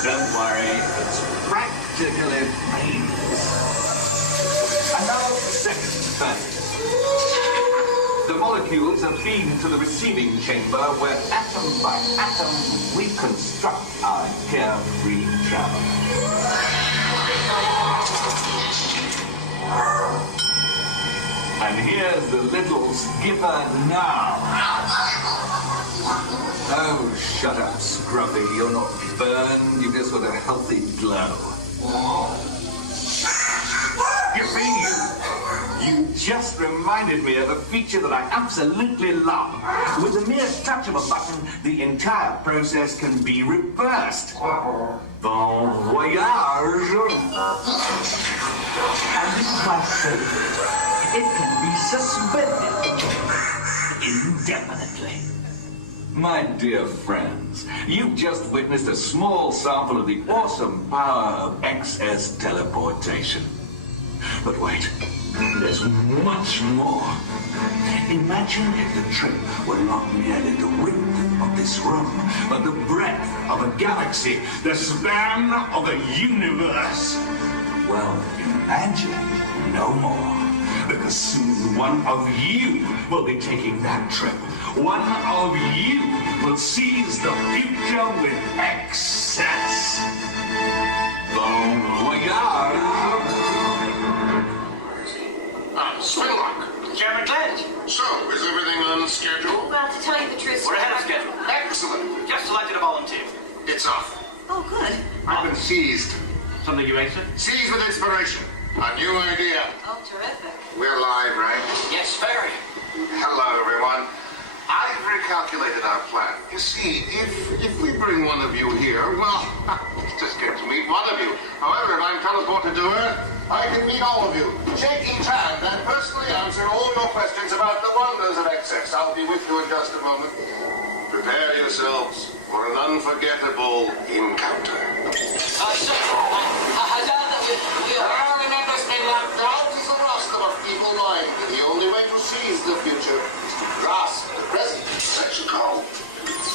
Don't worry, it's practically painless. And now the second phase. The molecules are beamed to the receiving chamber where atom by atom we construct our carefree travel. And here's the little skipper now. Oh, shut up, Scruffy. You're not burned. You've just got a healthy glow. You see, you just reminded me of a feature that I absolutely love. With the mere touch of a button, the entire process can be reversed. Bon voyage. And this is my favorite. It can be suspended indefinitely. My dear friends, you've just witnessed a small sample of the awesome power of XS teleportation. But wait, there's much more. Imagine if the trip were not merely the width of this room, but the breadth of a galaxy, the span of a universe. Well, imagine no more. Because soon one of you will be taking that trip. One of you will seize the future with excess. Bon voyage. Spinlock. Chairman Clench. So, is everything on schedule? Well, to tell you the truth, we're ahead of schedule. Excellent. Just selected a volunteer. It's off. Oh, good. I've been seized. Something you answered? Seized with inspiration. A new idea. Oh, terrific. We're live, right? Yes, very. Hello, everyone. I've recalculated our plan. You see, if we bring one of you here, well, it's just get to meet one of you. However, if I'm teleported to Earth, I can meet all of you, shake each hand, and personally answer all your questions about the wonders of XS. I'll be with you in just a moment. Prepare yourselves. for an unforgettable encounter. People mind the only way to seize the future is to grasp the present. Let's go.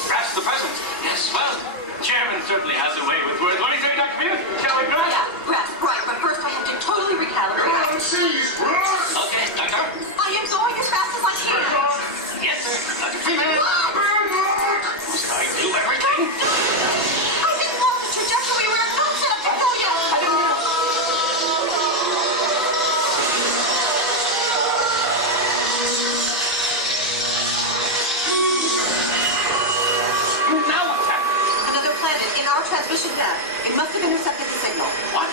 Grasp the present. Yes, well, Chairman certainly has a way with words. What do you say, Dr. Mew? Shall we grasp? Yeah, grasp, right, but first I have to totally recalibrate. Seize, grasp. Okay, Doctor. I am going as fast as I can. Yes, sir. Dr. Freeman. Who's going to do everything? I didn't want the trajectory we were not set up to go yet. I didn't know. Now what's happening? Another planet in our transmission path. It must have intercepted the signal. What?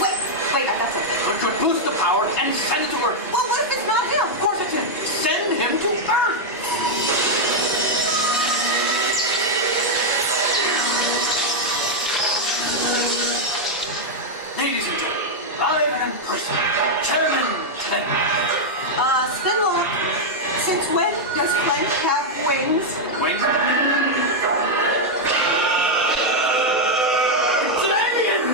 Wait, I got something. We could boost the power and send it to Earth. Well, what if it's not him? Of course it's him. Send him to Earth. Ladies and gentlemen, live and in person, Chairman Clem. Spinlock, since when does Clem have wings? Wait. It's an alien!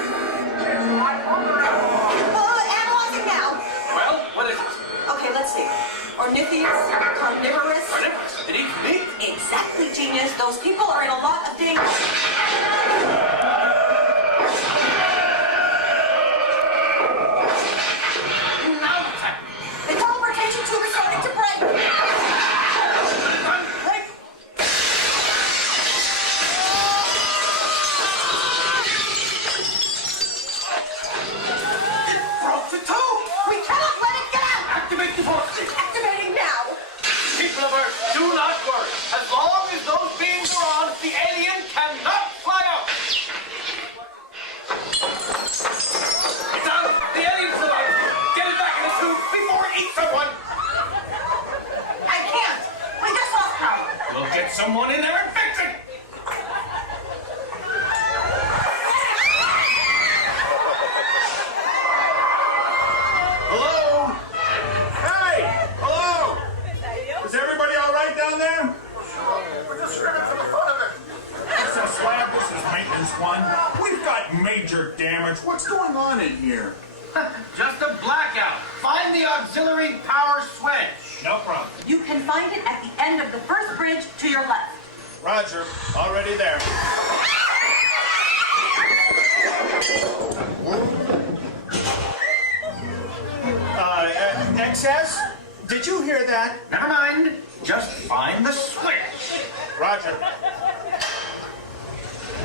Analyzing now. Well, what is it? Okay, let's see. Ornithius, carnivorous. Carnivorous. It eats meat. Exactly, genius. Those people are in a lot of danger. Now what's happening? The teleportation tube is starting to break. Break. Broke the tube. We cannot let it get out. Activate the forces. Activating now. People of Earth, do not worry. As long as those beams are on, the alien cannot fly out. It's on. The alien flew out. Get it back in the tube before it eats someone. I can't. We just lost power. We'll get someone in there and fix it. Hello? Hey! Hello! Is everybody all right down there? We're just screaming for the fun of it. This is Slab, this is Maintenance 1. We've got major damage. What's going on in here? Just a blackout. Find the auxiliary power switch. No problem. You can find it at the end of the first bridge to your left. Roger. Already there. XS? Did you hear that? Never mind. Just find the switch. Roger.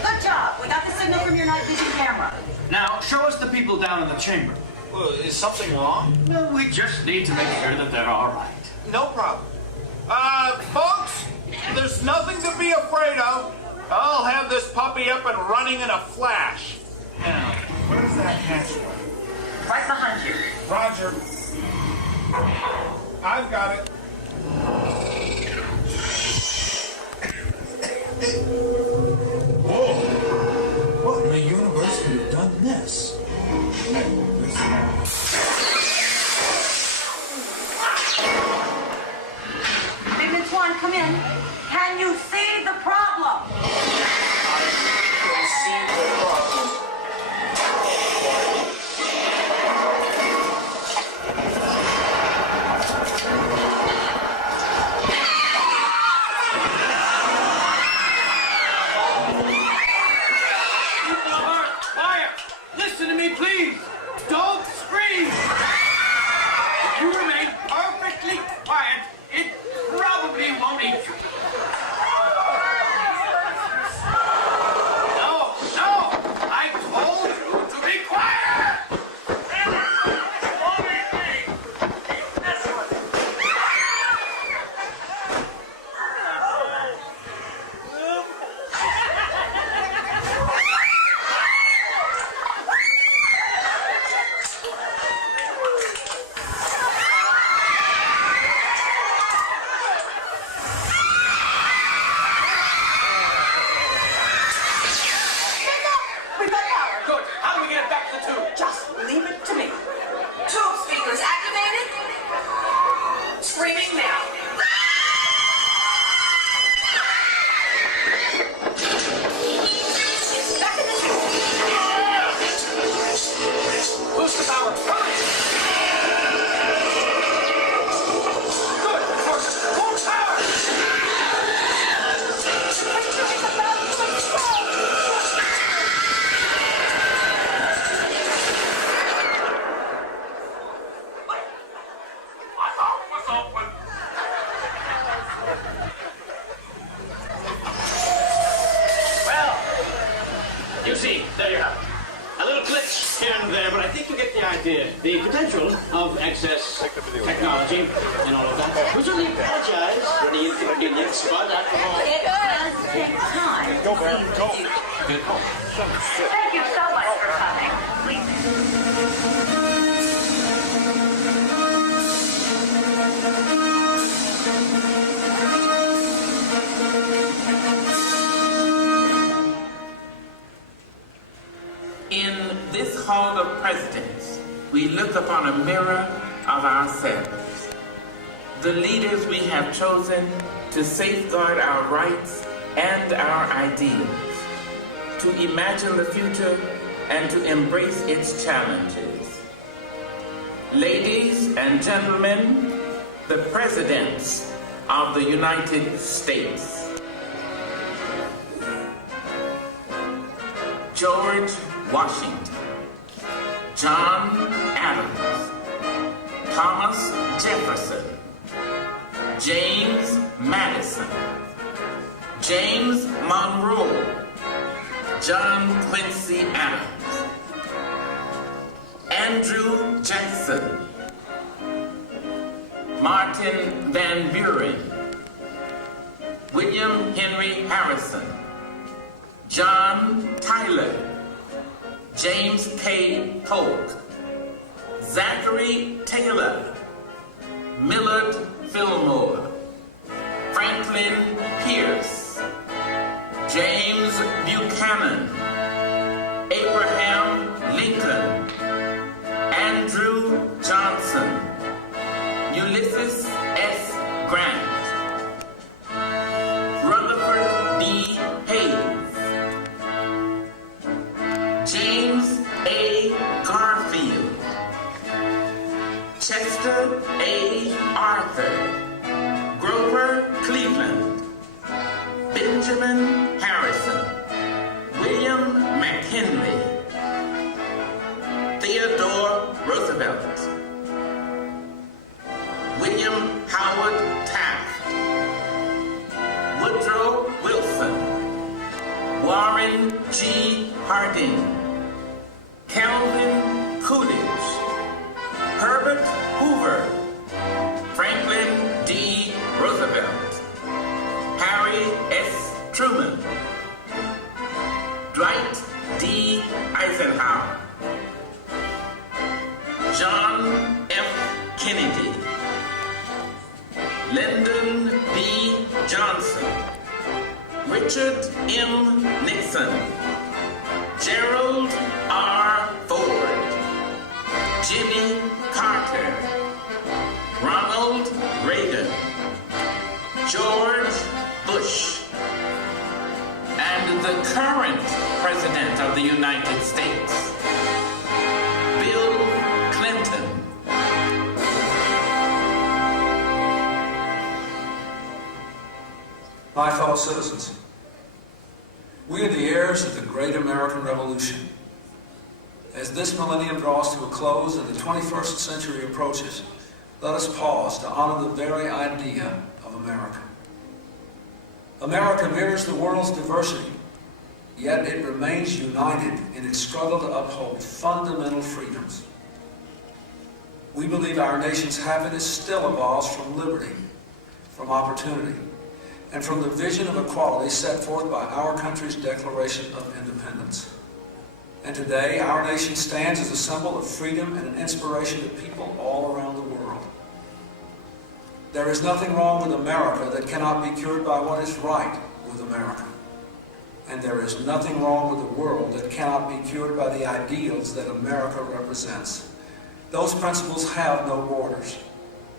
Good job. We got the signal from your night vision camera. Now, show us the people down in the chamber. Is something wrong? No, we just need to make sure that they're all right. No problem. Folks, there's nothing to be afraid of. I'll have this puppy up and running in a flash. Now, where's that hatchway? Right behind you. Roger. I've got it. Whoa! What in the universe could have done this? Big Swan, come in. Can you see the problem? I can see the problem. the potential of excess technology and all of that. We certainly apologize for any inconvenience, but after all, It does take time. Go. Thank you so much for coming. In this Hall of Presidents, we look upon a mirror of ourselves. The leaders we have chosen to safeguard our rights and our ideals, to imagine the future and to embrace its challenges. Ladies and gentlemen, the Presidents of the United States. George Washington, John Adams, Thomas Jefferson, James Madison, James Monroe, John Quincy Adams, Andrew Jackson, Martin Van Buren, William Henry Harrison, John Tyler, James K. Polk, Zachary Taylor, Millard Fillmore, Franklin Pierce, James Buchanan, Abraham Lincoln, Andrew Johnson, Ulysses S. Grant, Rutherford B. Hayes, James A. Garfield, Chester A. Arthur, Grover Cleveland, Benjamin Harrison, William McKinley, Theodore Roosevelt, William Howard Taft, Woodrow Wilson, Warren G. Harding, Calvin Coolidge, Herbert Hoover, Franklin D. Roosevelt, Harry S. Truman, Dwight D. Eisenhower, John F. Kennedy, Lyndon B. Johnson, Richard M. Nixon, Gerald R. Ford, Jimmy Carter, Ronald Reagan, George Bush, and the current President of the United States, Bill Clinton. My fellow citizens, we are the heirs of the great American Revolution. As this millennium draws to a close and the 21st century approaches, let us pause to honor the very idea of America. America mirrors the world's diversity, yet it remains united in its struggle to uphold fundamental freedoms. We believe our nation's happiness still evolves from liberty, from opportunity, and from the vision of equality set forth by our country's Declaration of Independence. And today, our nation stands as a symbol of freedom and an inspiration to people all around the world. There is nothing wrong with America that cannot be cured by what is right with America. And there is nothing wrong with the world that cannot be cured by the ideals that America represents. Those principles have no borders.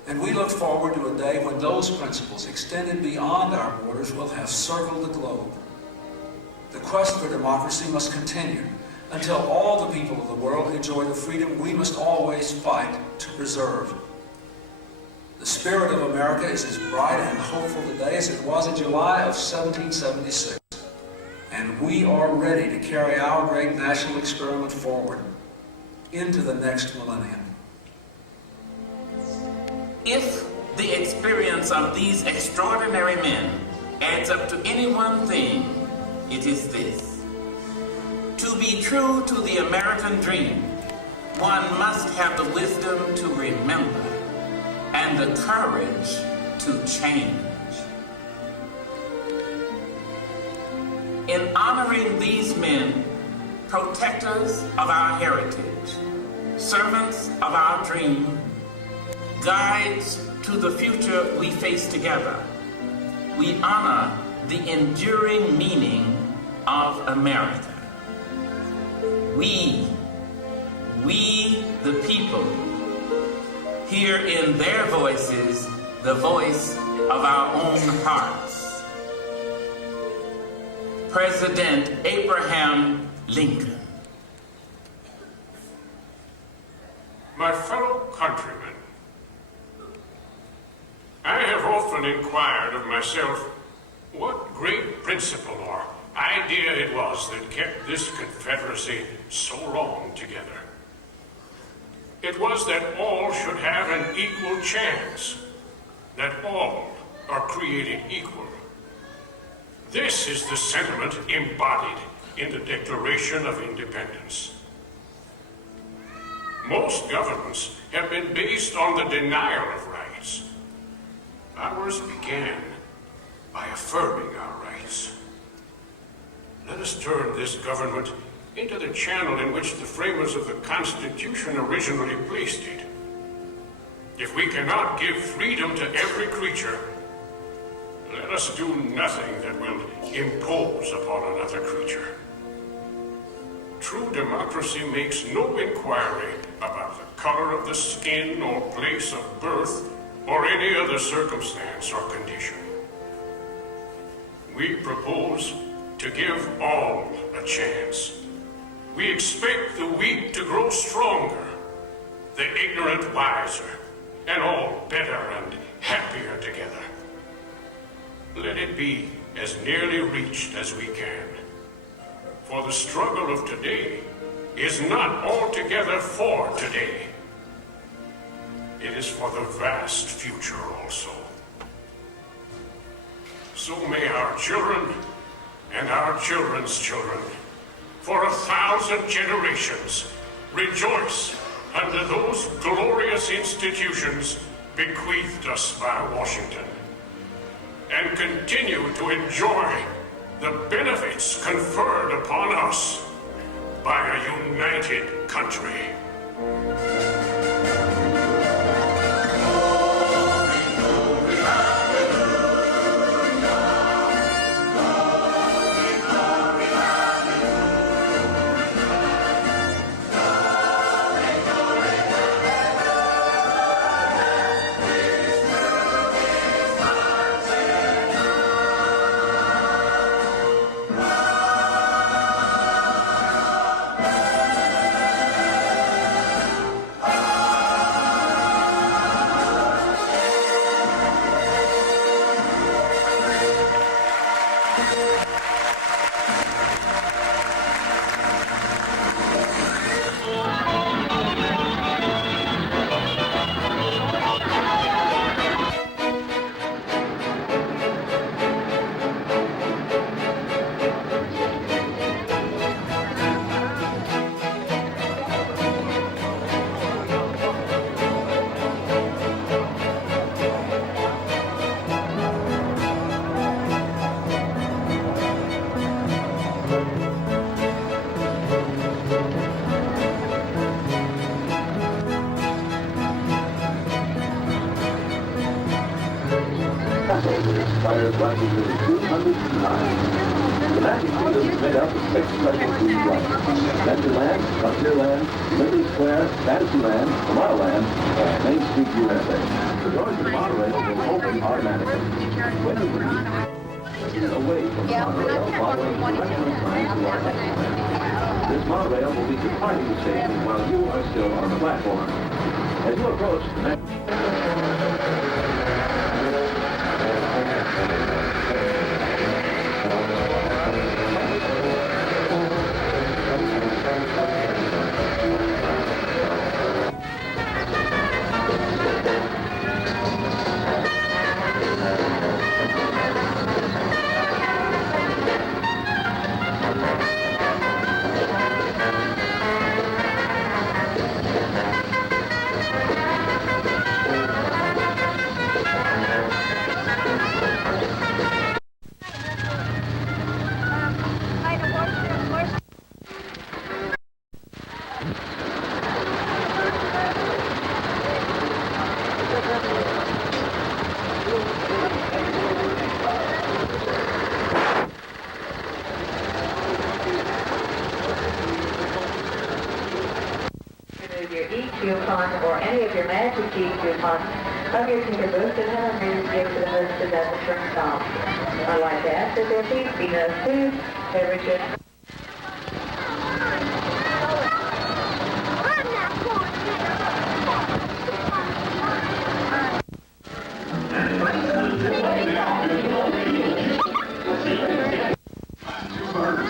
And we look forward to a day when those principles, extended beyond our borders, will have circled the globe. The quest for democracy must continue until all the people of the world enjoy the freedom we must always fight to preserve. The spirit of America is as bright and hopeful today as it was in July of 1776. And we are ready to carry our great national experiment forward into the next millennium. If the experience of these extraordinary men adds up to any one thing, it is this: to be true to the American dream one must have the wisdom to remember and the courage to change. In honoring these men, protectors of our heritage, servants of our dream, guides to the future we face together, we honor the enduring meaning of America. We the people, hear in their voices the voice of our own hearts. President Abraham Lincoln. My fellow countrymen, I have often inquired of myself what great principle or idea it was that kept this Confederacy so long together. It was that all should have an equal chance, that all are created equal. This is the sentiment embodied in the Declaration of Independence. Most governments have been based on the denial of rights. Ours began by affirming our rights. Let us turn this government into the channel in which the framers of the Constitution originally placed it. If we cannot give freedom to every creature, let us do nothing that will impose upon another creature. True democracy makes no inquiry about the color of the skin or place of birth or any other circumstance or condition. We propose to give all a chance. We expect the weak to grow stronger, the ignorant wiser, and all better and happier together. Let it be as nearly reached as we can. For the struggle of today is not altogether for today. It is for the vast future also. So may our children and our children's children, for 1,000 generations, rejoice under those glorious institutions bequeathed us by Washington, and continue to enjoy the benefits conferred upon us by a united country. Expires roughly 200 times. The Magic Kingdom is made up of 6 special cruise lines: Adventureland, Frontierland, Liberty Square, Fantasyland, Tomorrowland, and Main Street USA. The doors of monorail will open automatically. When you leave, away from the monorail following the restaurant signs to our next. This monorail will be departing the station while you are still on the platform. As you approach the next... your magic key coupon of your ticket booth and have them give to the hostess at the shrimp stop. I'd like to ask that there please be no food, beverages.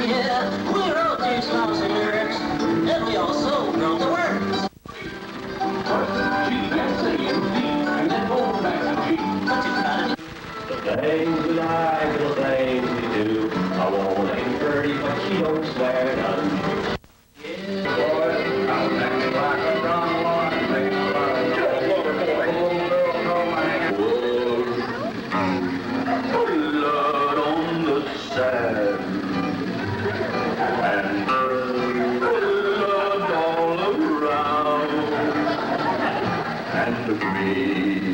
Yeah, we wrote these songs and lyrics, and we also wrote the words. And then both back to G. The things we like, the things we do. I won't ain't pretty, but she don't swear none. Blood on the sand. And blood all around. And the baby.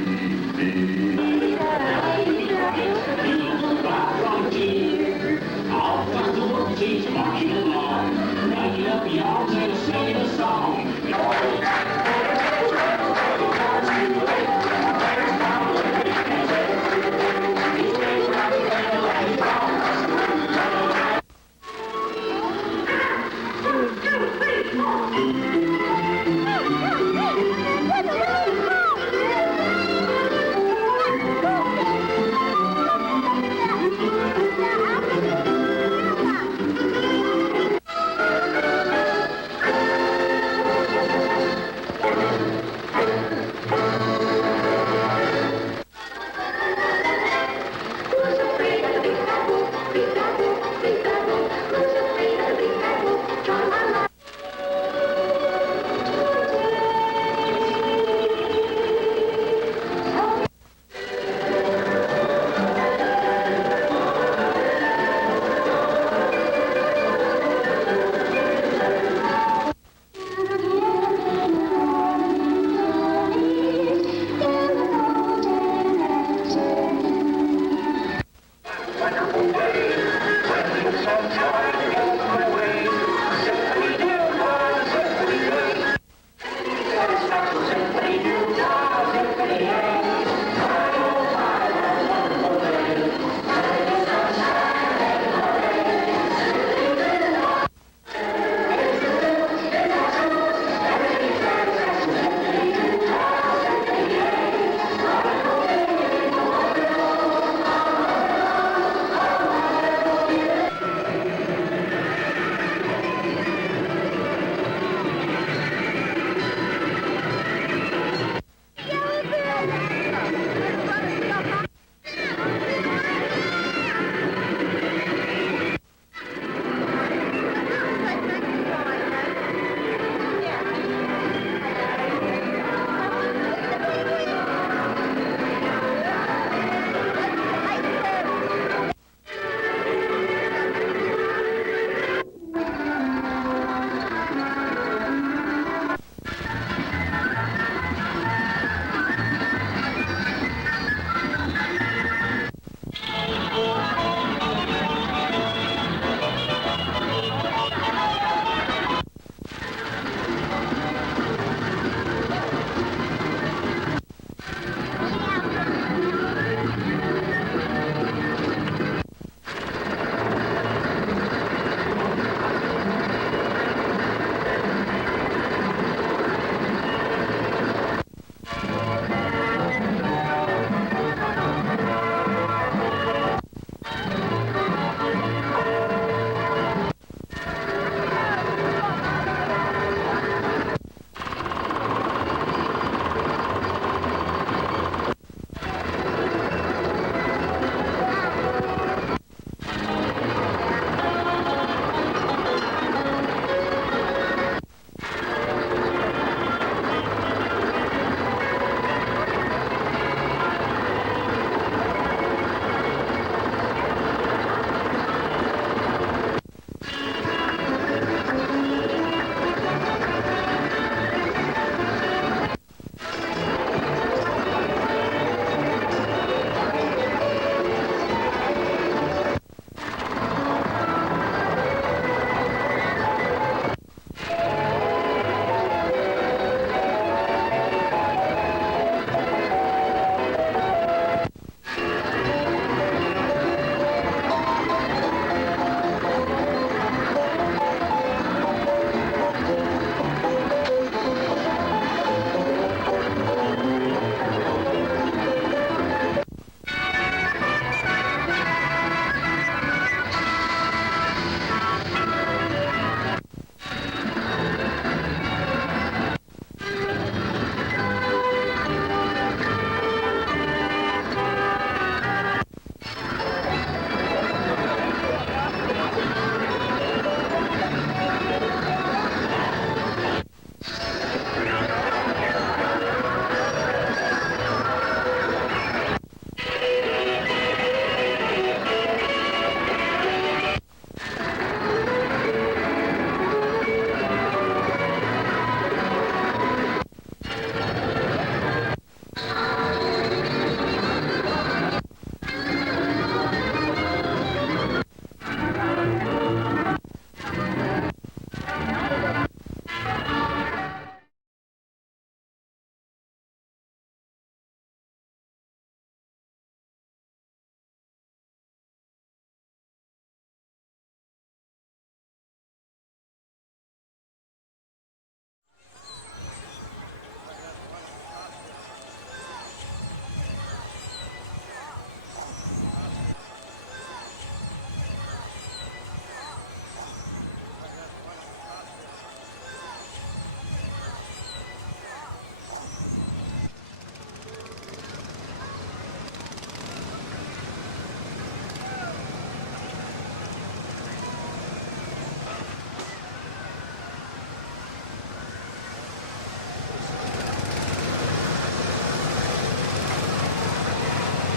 All through the world, she's marching along. Rocking up the arms and singing a song.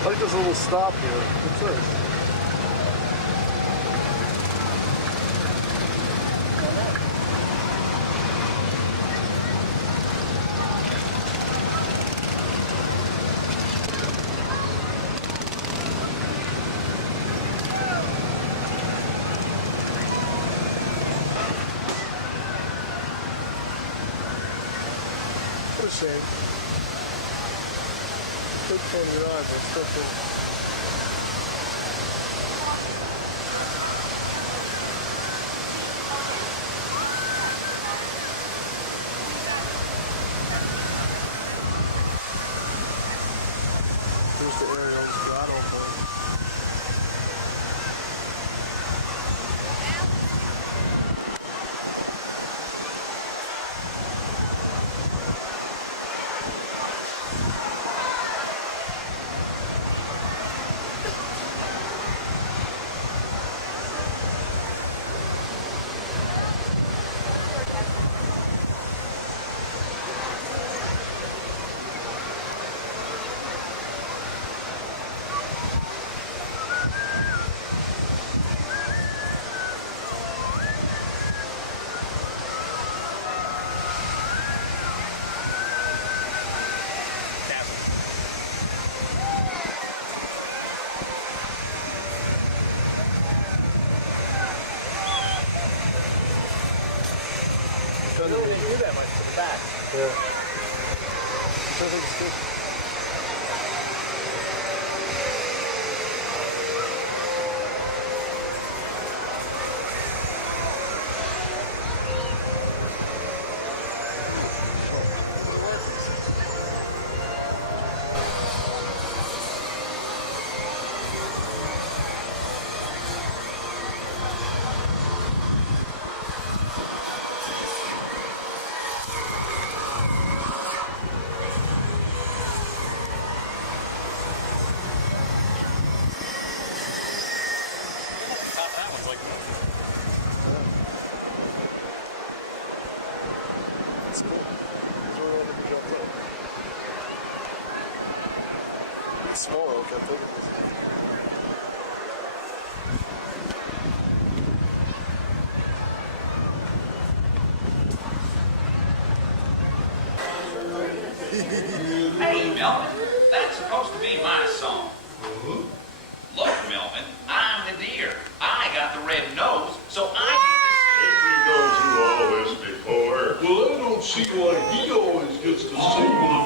I like this little stop here. What's this? What a shame. Good fun ride, but still fun. Here's the aerial throttle point. Yeah. I think it's good. Smaller, I can't think of this. Hey, Melvin, that's supposed to be my song. Look, Melvin, I'm the deer. I got the red nose, so I We've been through all this before. Well, I don't see why he always gets to sing the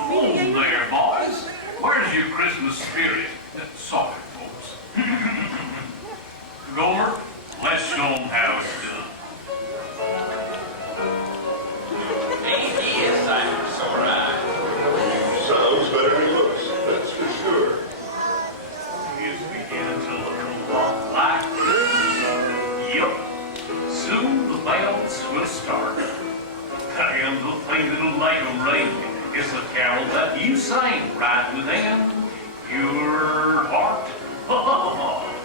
phone there, boys. Where's your Christmas spirit? Sorry, folks. Gomer, let's show them how it's done. He is Cyrus, all right. Sounds better than he looks, that's for sure. It's beginning to look a lot like this. Yep. Soon the bells will start. And the thing that'll make them ring is the carol that you sing right within your heart.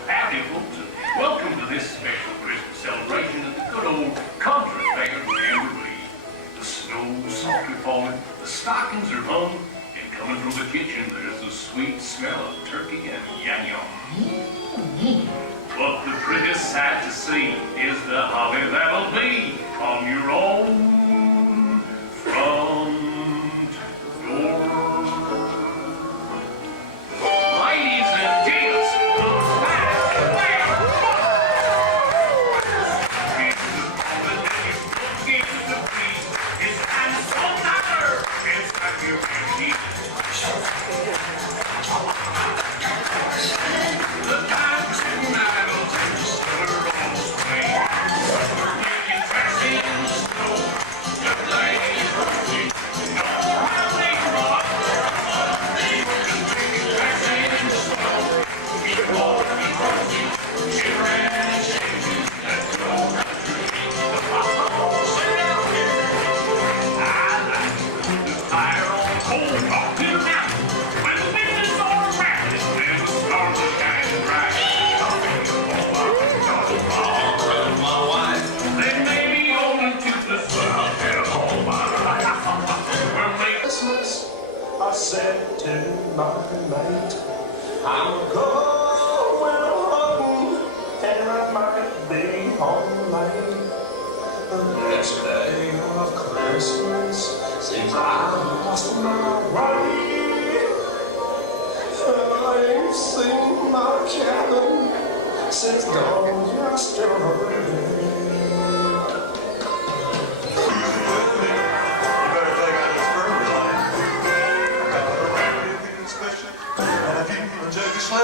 Howdy, folks. Welcome to this special Christmas celebration at the good old country fair in Amberley. The snow's softly falling, the stockings are hung, and coming from the kitchen there's the sweet smell of turkey and yum-yum. But the prettiest sight to see is the holly that'll be on your own front door. Ladies and gents, I said to my mate, I'm going home, and I might be home late. The next day of Christmas seems I lost my way. I ain't seen my cabin since gone yesterday. We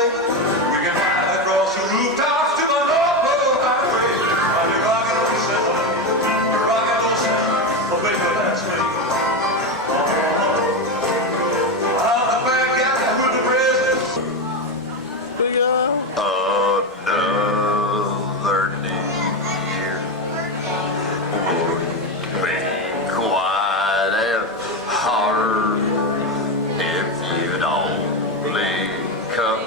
can ride across the rooftops to the North Road Highway. I'll be rocking on the sound, rocking on the sound. Oh, baby, that's me. I'm the bad guy with the presents. Another new year would be quite a hard if you'd only come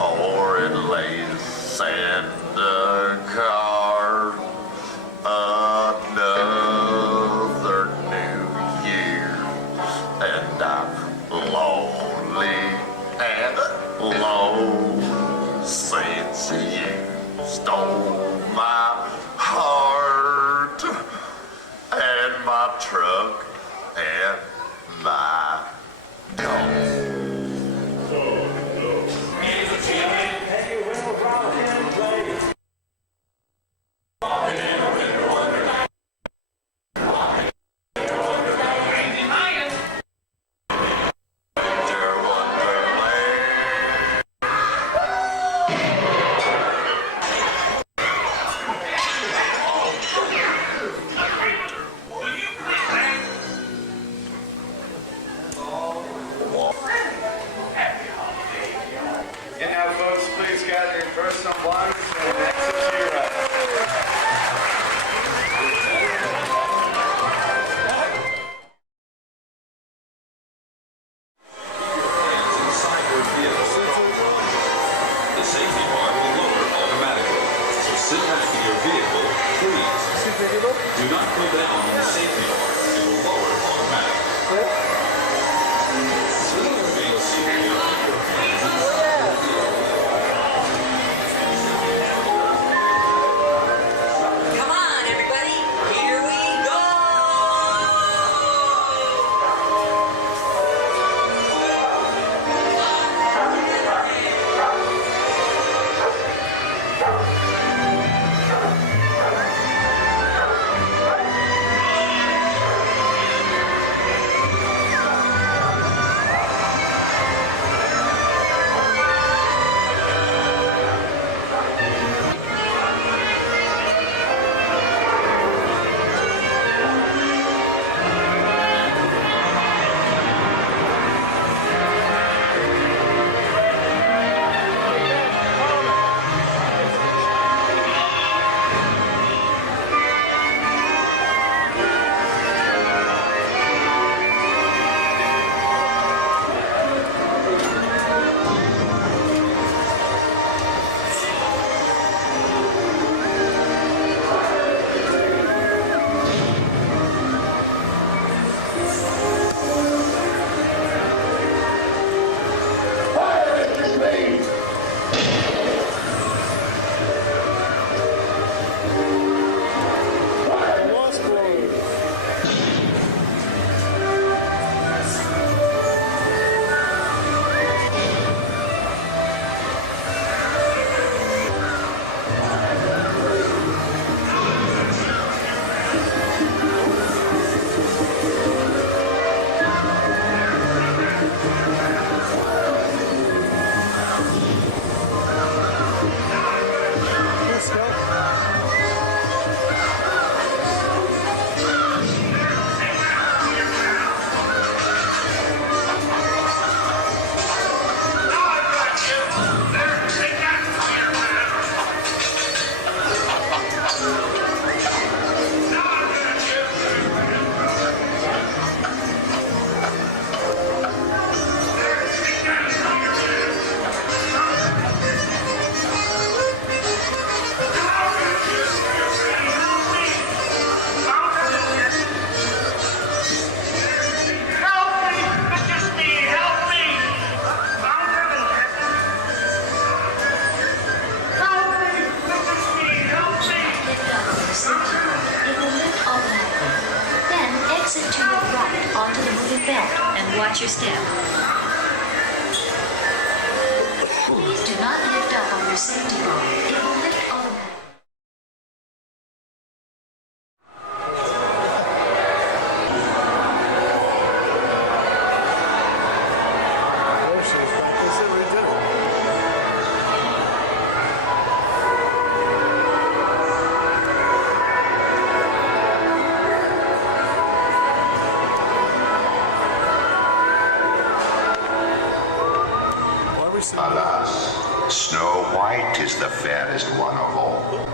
or at least send a card. Another new year, and I'm lonely and low since you stole my heart and my truck and my dog. Watch your step. Please do not lift up on your safety bar. It will lift automatically. Alas, Snow White is the fairest one of all.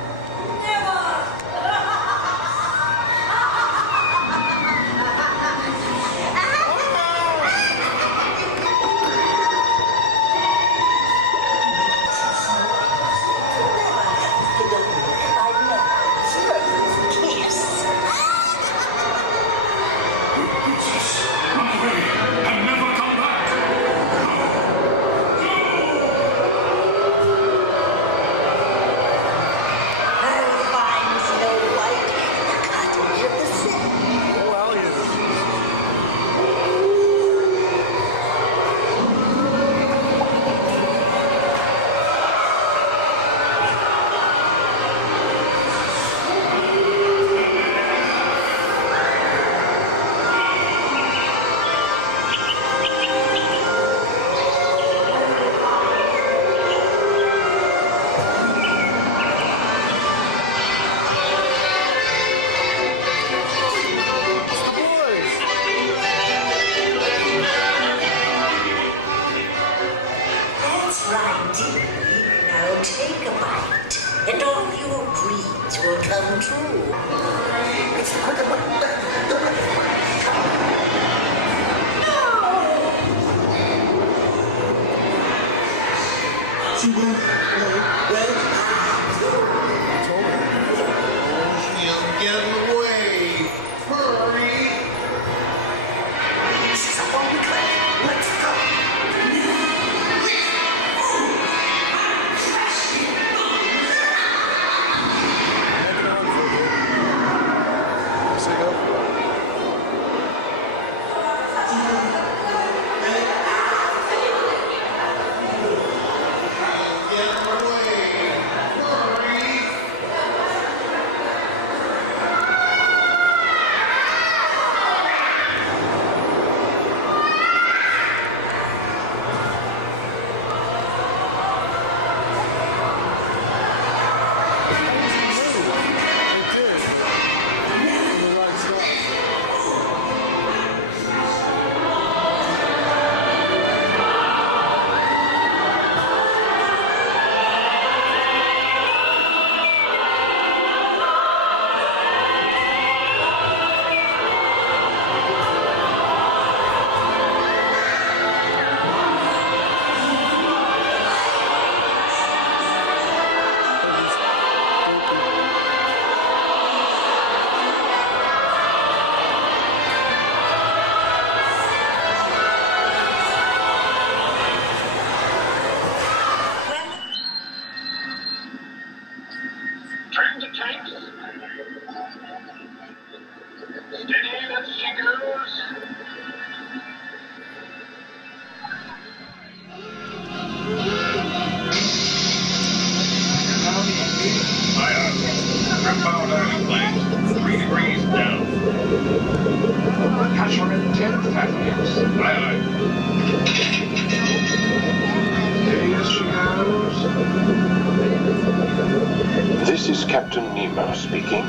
This is Captain Nemo speaking.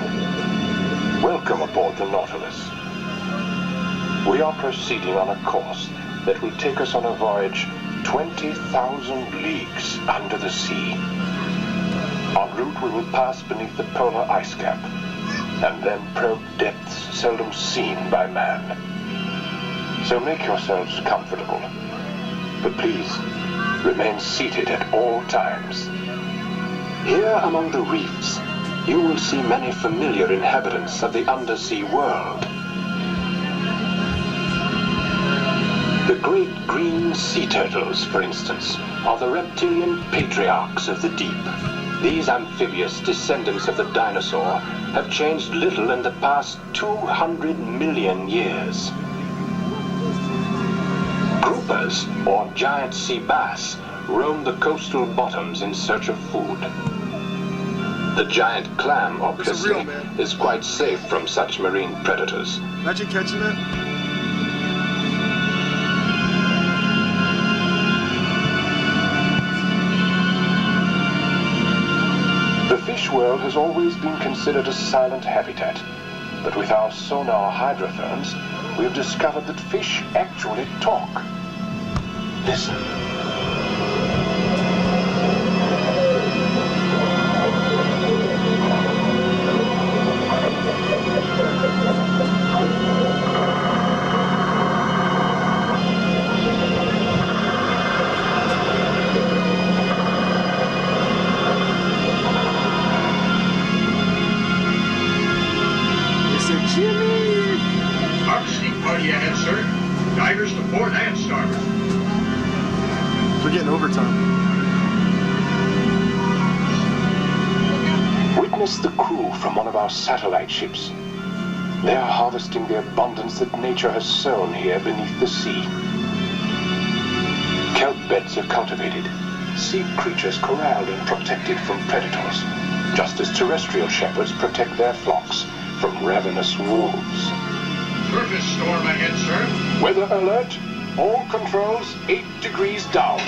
Welcome aboard the Nautilus. We are proceeding on a course that will take us on a voyage 20,000 leagues under the sea. En route we will pass beneath the polar ice cap and then probe depths seldom seen by man. So make yourselves comfortable, but please remain seated at all times. Here among the reefs, you will see many familiar inhabitants of the undersea world. The great green sea turtles, for instance, are the reptilian patriarchs of the deep. These amphibious descendants of the dinosaur have changed little in the past 200 million years. gulpers, or giant sea bass, roam the coastal bottoms in search of food. The giant clam, obviously, is quite safe from such marine predators. Imagine catching it. The fish world has always been considered a silent habitat, but with our sonar hydrophones, we have discovered that fish actually talk. Listen. Party ahead, sir. Divers to port and starboard. We're getting overtime. Witness the crew from one of our satellite ships. They are harvesting the abundance that nature has sown here beneath the sea. Kelp beds are cultivated, sea creatures corralled and protected from predators, just as terrestrial shepherds protect their flocks from ravenous wolves. Surface storm ahead, sir. Weather alert. All controls 8 degrees down.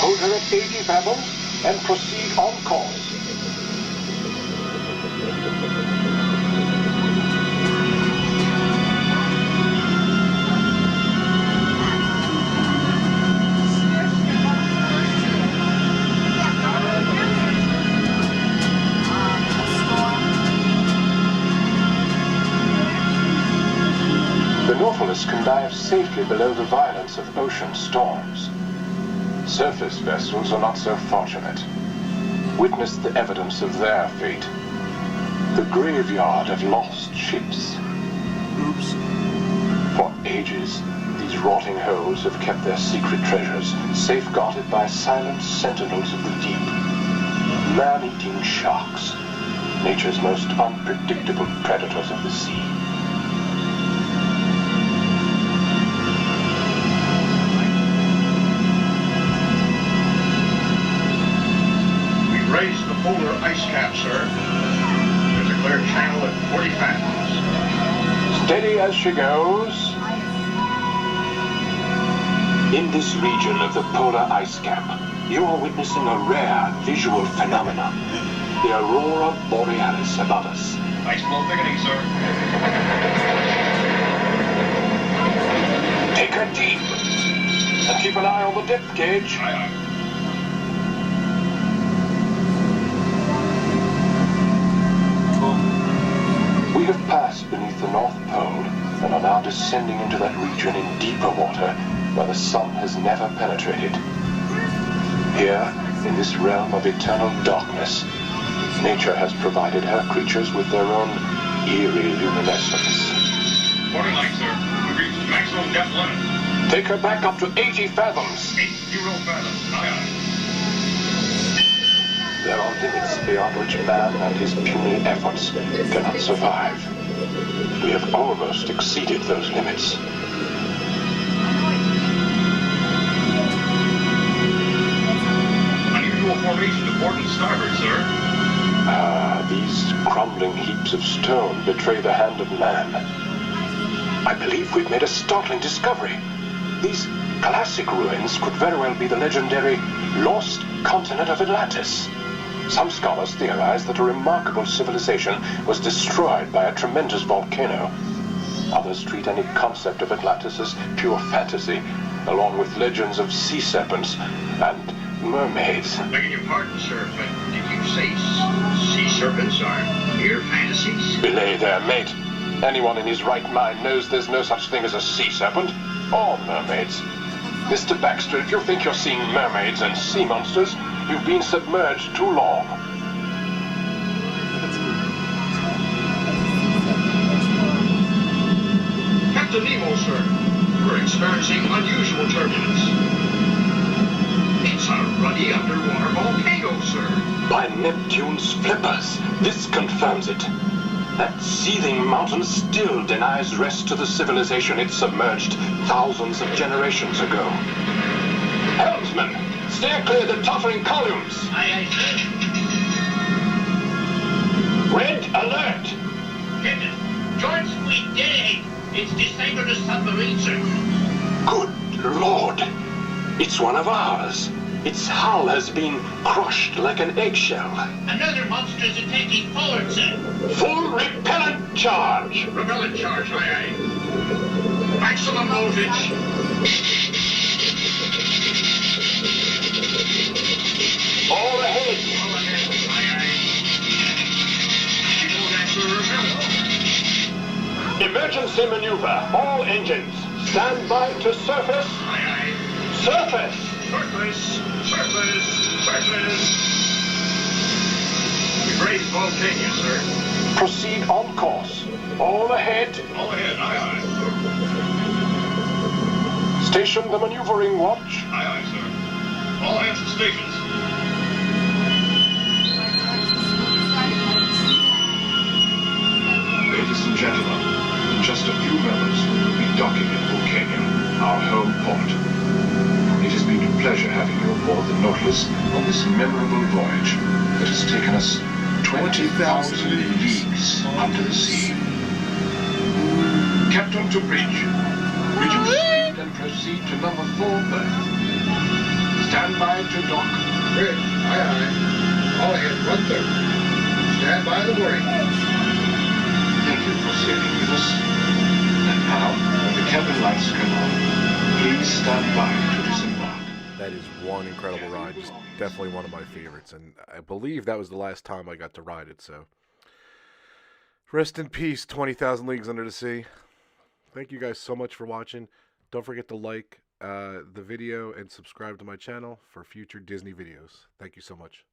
Hold her at 80 fathoms and proceed on call. The Nautilus can dive safely below the violence of ocean storms. Surface vessels are not so fortunate. Witness the evidence of their fate. The graveyard of lost ships. Oops. For ages, these rotting holes have kept their secret treasures, safeguarded by silent sentinels of the deep. Man-eating sharks, nature's most unpredictable predators of the sea. Raise the polar ice cap, sir. There's a clear channel at 40 fathoms. Steady as she goes. In this region of the polar ice cap, you are witnessing a rare visual phenomenon. The aurora borealis above us. Ice flow thickening, sir. Take her deep. And keep an eye on the depth gauge. Aye, aye. We have passed beneath the North Pole and are now descending into that region in deeper water where the sun has never penetrated. Here, in this realm of eternal darkness, nature has provided her creatures with their own eerie luminescence. Quarter light, sir. We've reached maximum depth limit. Take her back up to 80 fathoms. 80 fathoms. Aye, aye. There are limits beyond which man and his puny efforts cannot survive. We have almost exceeded those limits. Unusual formation to port and starboard, sir. These crumbling heaps of stone betray the hand of man. I believe we've made a startling discovery. These classic ruins could very well be the legendary lost continent of Atlantis. Some scholars theorize that a remarkable civilization was destroyed by a tremendous volcano. Others treat any concept of Atlantis as pure fantasy, along with legends of sea serpents and mermaids. Begging your pardon, sir, but did you say sea serpents are mere fantasies? Belay there, mate. Anyone in his right mind knows there's no such thing as a sea serpent or mermaids. Mr. Baxter, if you think you're seeing mermaids and sea monsters, you've been submerged too long. Captain Nemo, sir. We're experiencing unusual turbulence. It's a ruddy underwater volcano, sir. By Neptune's flippers, this confirms it. That seething mountain still denies rest to the civilization it submerged thousands of generations ago. Helmsman, steer clear the tottering columns. Aye, sir. Red alert! Captain, George Squeak, dead ahead. It's deciphered a submarine, sir. Good Lord! It's one of ours. Its hull has been crushed like an eggshell. Another monster is attacking forward, sir. Full repellent charge! Repellent charge, aye, aye. Maximum voltage. All ahead! All ahead, aye, aye. Emergency maneuver. All engines. Stand by to surface. Aye, aye. Surface! Surface! Surface! Surface! We raised volcano, sir. Proceed on course. All ahead. All ahead, aye, aye. Station the maneuvering watch. Aye, aye, sir. All hands to stations. Ladies and gentlemen, in just a few moments we will be docking at Volcano, our home port. It has been a pleasure having you aboard the Nautilus on this memorable voyage that has taken us 20,000 leagues under the sea. Captain to bridge. Reduce speed and proceed to number 4 berth. Stand by to dock. Bridge, aye, aye. All ahead, 130. Stand by the mooring. Thank you for sailing with us. And now, when the cabin lights come on, please stand by to disembark. That is one incredible ride. Just definitely one of my favorites. And I believe that was the last time I got to ride it. So, rest in peace, 20,000 Leagues Under the Sea. Thank you guys so much for watching. Don't forget to like the video and subscribe to my channel for future Disney videos. Thank you so much.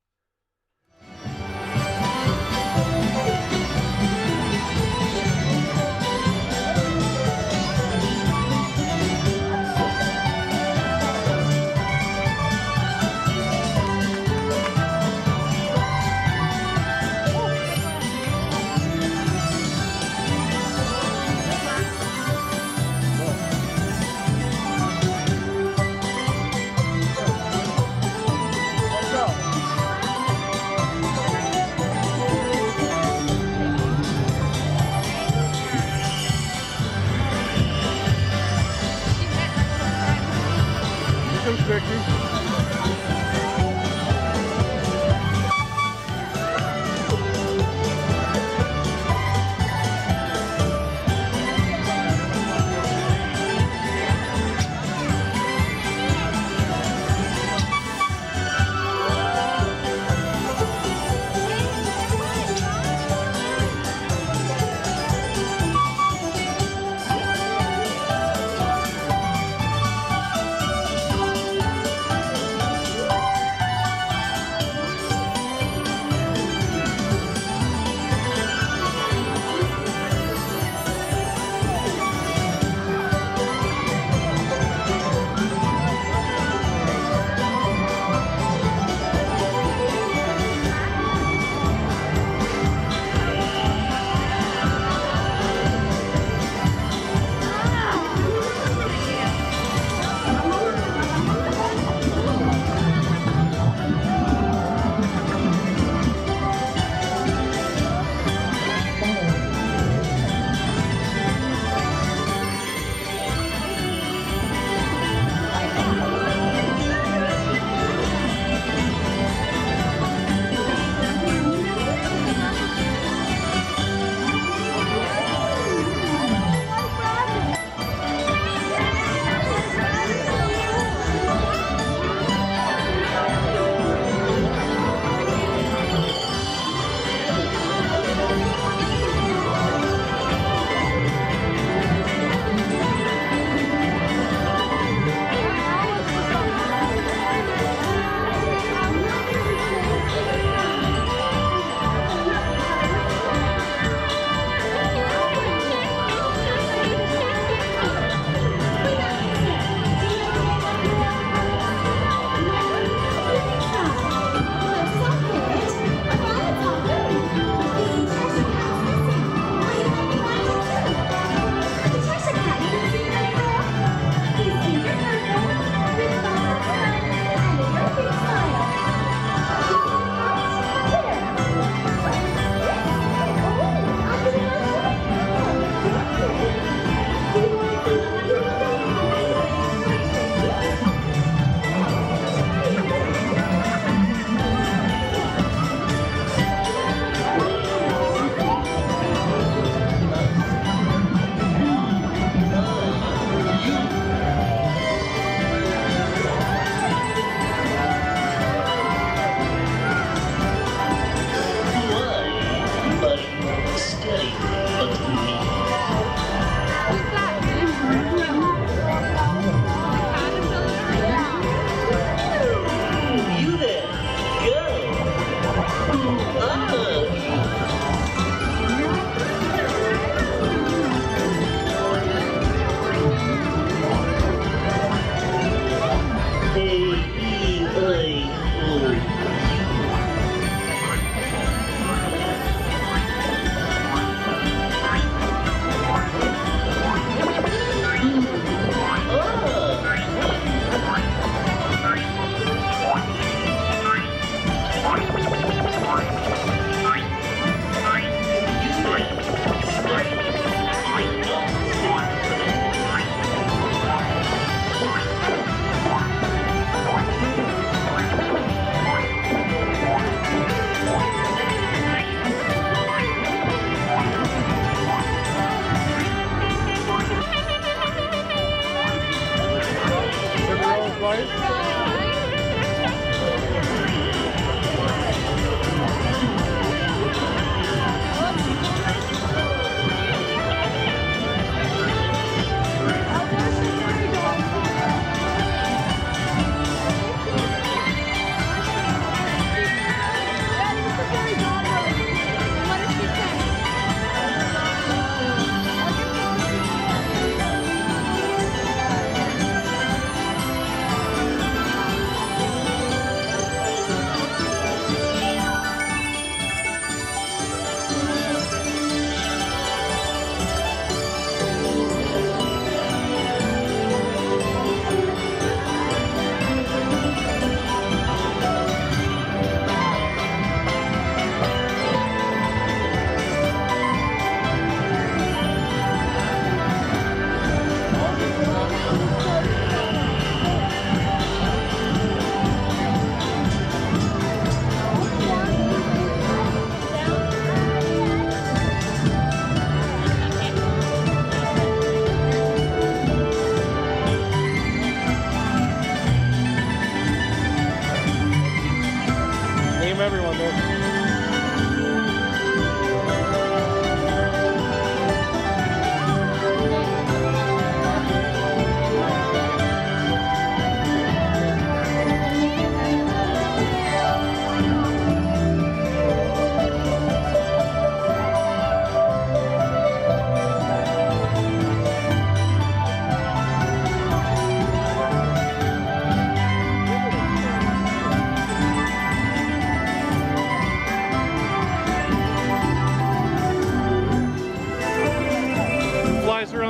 everyone, though.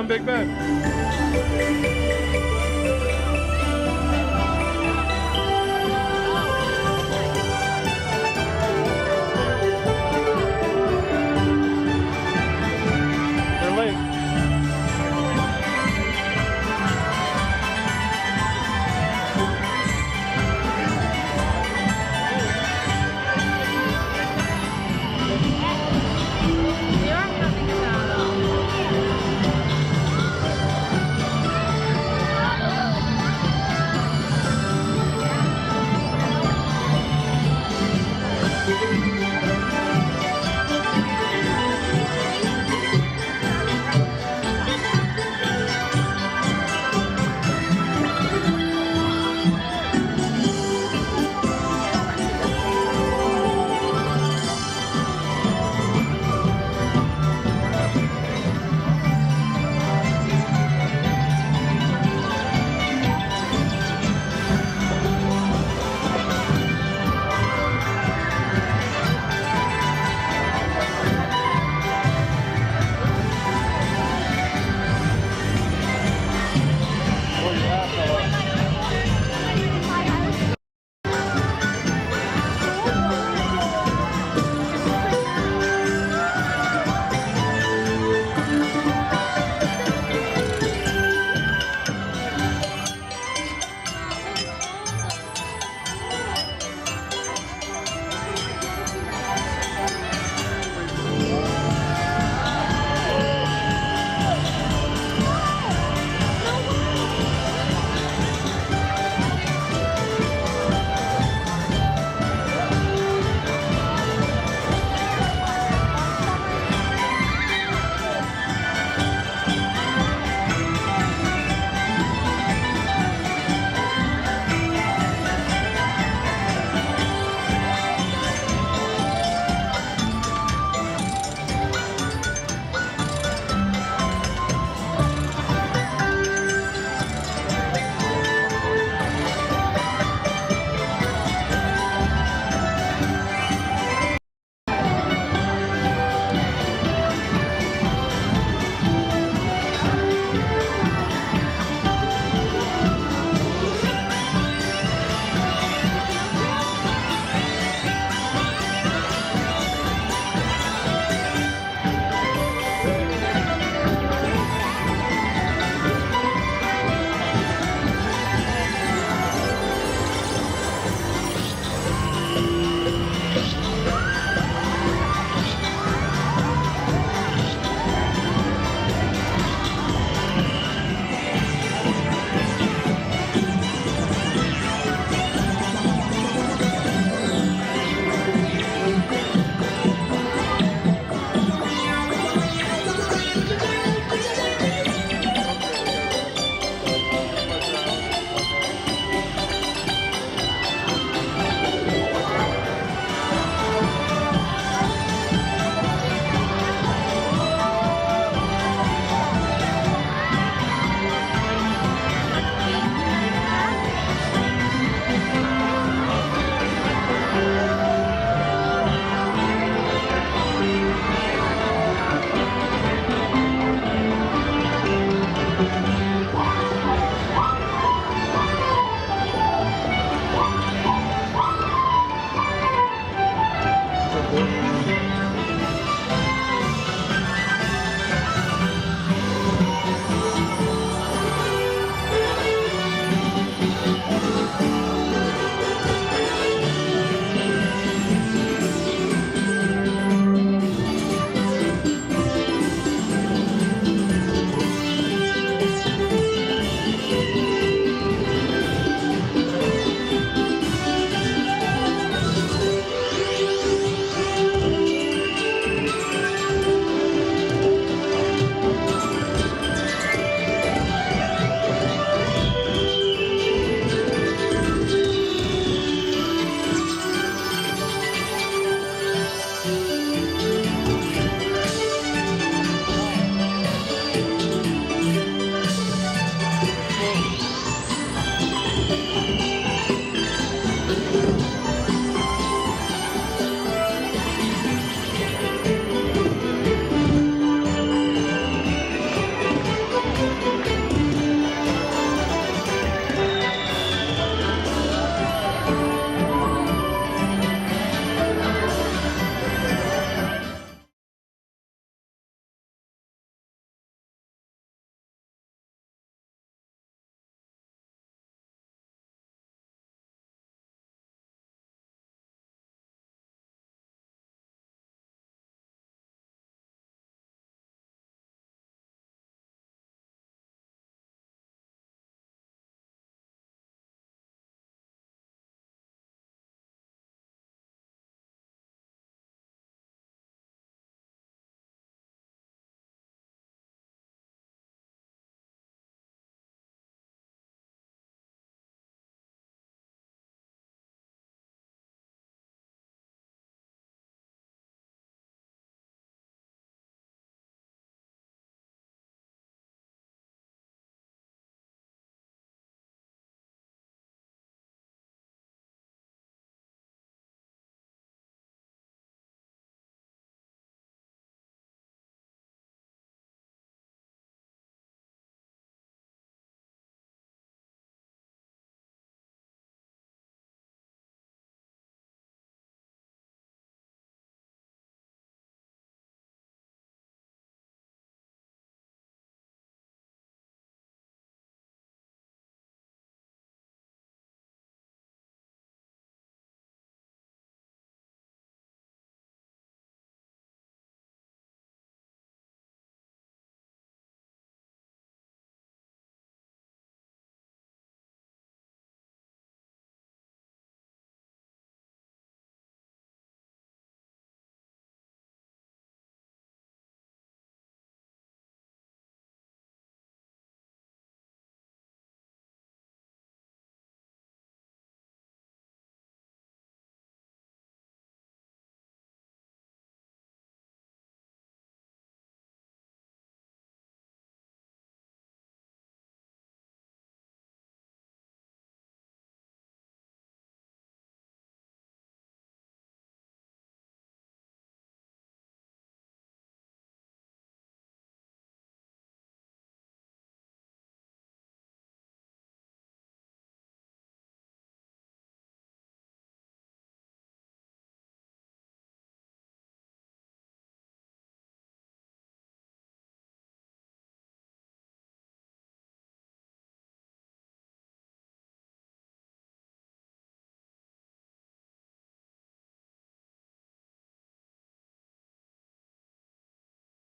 Big Ben.